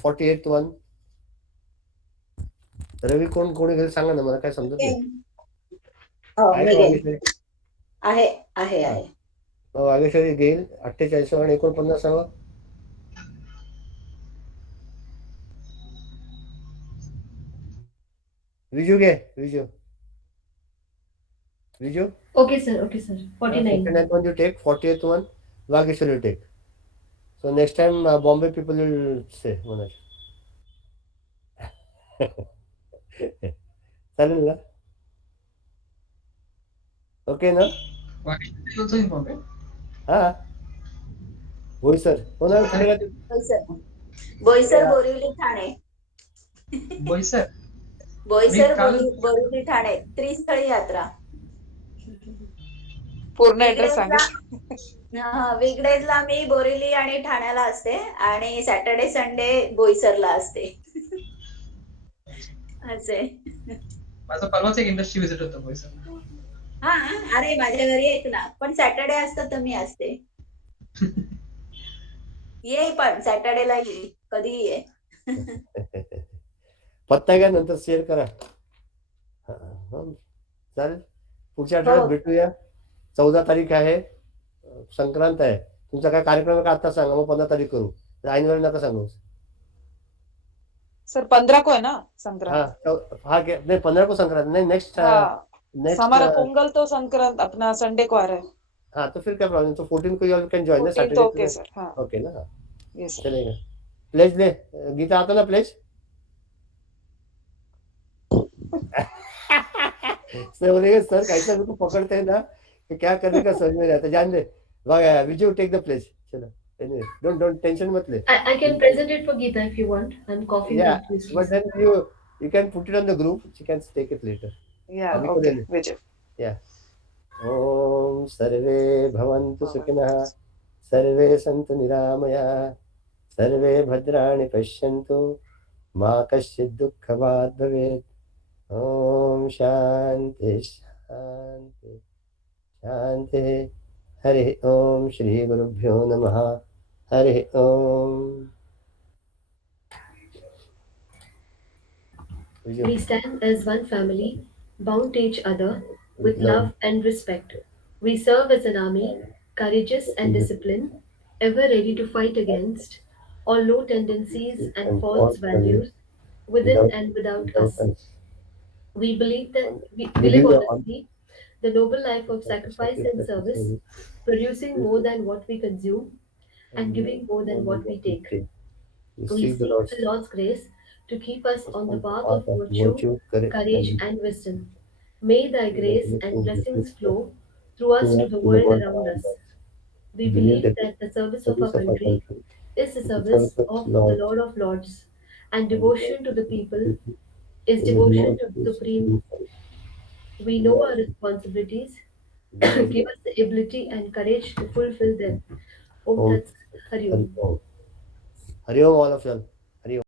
48th one. Ravi कोणी घेईल सांगा ना, मला काय समजत नाही. आहे. वागेश्वरी घेईल 48 आणि 49. विजू घे, Viju. Okay, sir. 49. 49th one you take, 40th one Vageshwari will take. So next time Bombay people will say Manoj. चालेल ना? ओके ना? Vaishnavi also in Bombay? हा, बोईसर कोणाला कुठे का? बोईसर बोरिवली ठाणे. Boisar. बोईसर मी काल- बोरिवली ठाणे त्रिस्थळी यात्रा. पूर्ण ऍड्रेस सांगा. वीकडेजला मी बोरिवली आणि ठाण्याला असते आणि सॅटर्डे संडे बोईसरला असते. असे. माझा परवाच एक इंडस्ट्री विजिट होतं बोईसर. हा, अरे माझ्या घरी येत ना, पण सॅटर्डे असतं तर मी असते. ये पण सॅटर्डेला ये, कधीही ये. पत्ता घ्या, नंतर शेअर करा. चालेल, पुढच्या आठवड्यात भेटूया. 14 तारीख आहे, संक्रांत आहे. तुमचा काय कार्यक्रम का आता सांगा, मग 15 तारीख करू. ऐनवेळी नका सांगू. सर 15 को है ना संक्रांत? हाँ नहीं 15 को संक्रांत नहीं, नेक्स्ट हमारा पोंगल तो संक्रांत अपना संडे को आ रहा है. हाँ, तो फिर क्या प्रॉब्लम, तो 14 को you can join Saturday. Okay sir. हाँ, ओके ना. हाँ, यस सर. चलेगा. प्लेज ले, गीता आता ना प्लेज. सर कैसा मेरे को पकड़ते हैं ना कि क्या करने का समझ में नहीं आता. जान दे, विजू टेक द प्लेज. चलो. Anyway, don't tension mat le. I can present it for Geeta if you want. I'm coughing Yeah, profusely. but then you can put it on the group. She can take it later. Yeah, अभी को ले okay. ले. Vijay. Yeah. ॐ सर्वे भवन्तु सुखिनः सर्वे सन्तु निरामयाः सर्वे भद्राणि पश्यन्तु मा कश्चित् दुःखभाग् भवेत् ॐ शान्ति शान्ति शान्तिः हरिः ॐ श्रीगुरुभ्यो नमः हरिः ॐ We stand as one family, bound to each other with love and respect. We serve as an army, courageous and disciplined, ever ready to fight against all low tendencies and and false all values within without and without without us. us. We believe that we We live live honestly, the noble life of sacrifice and sacrifice and service, service. producing more than what we consume and And giving more more than than what we what we take. take. We We seek the seek Lord's the Lord's grace to keep us on the on the path path of of virtue, virtue, courage, courage, and and wisdom. May thy grace and blessings flow flow through us to towards the to the world world around around us. us. We We believe believe that the that the service of our service of our country country is the is the service service of of the Lord Lord of Lords, and and devotion to the people people is in the devotion devotion to the to Supreme. Supreme Christ. We We know are our responsibilities. give us Give the us the ability and courage to fulfill them. Om Om Tat Sat. Hari Hari Om. Om. Hari Om, all of you.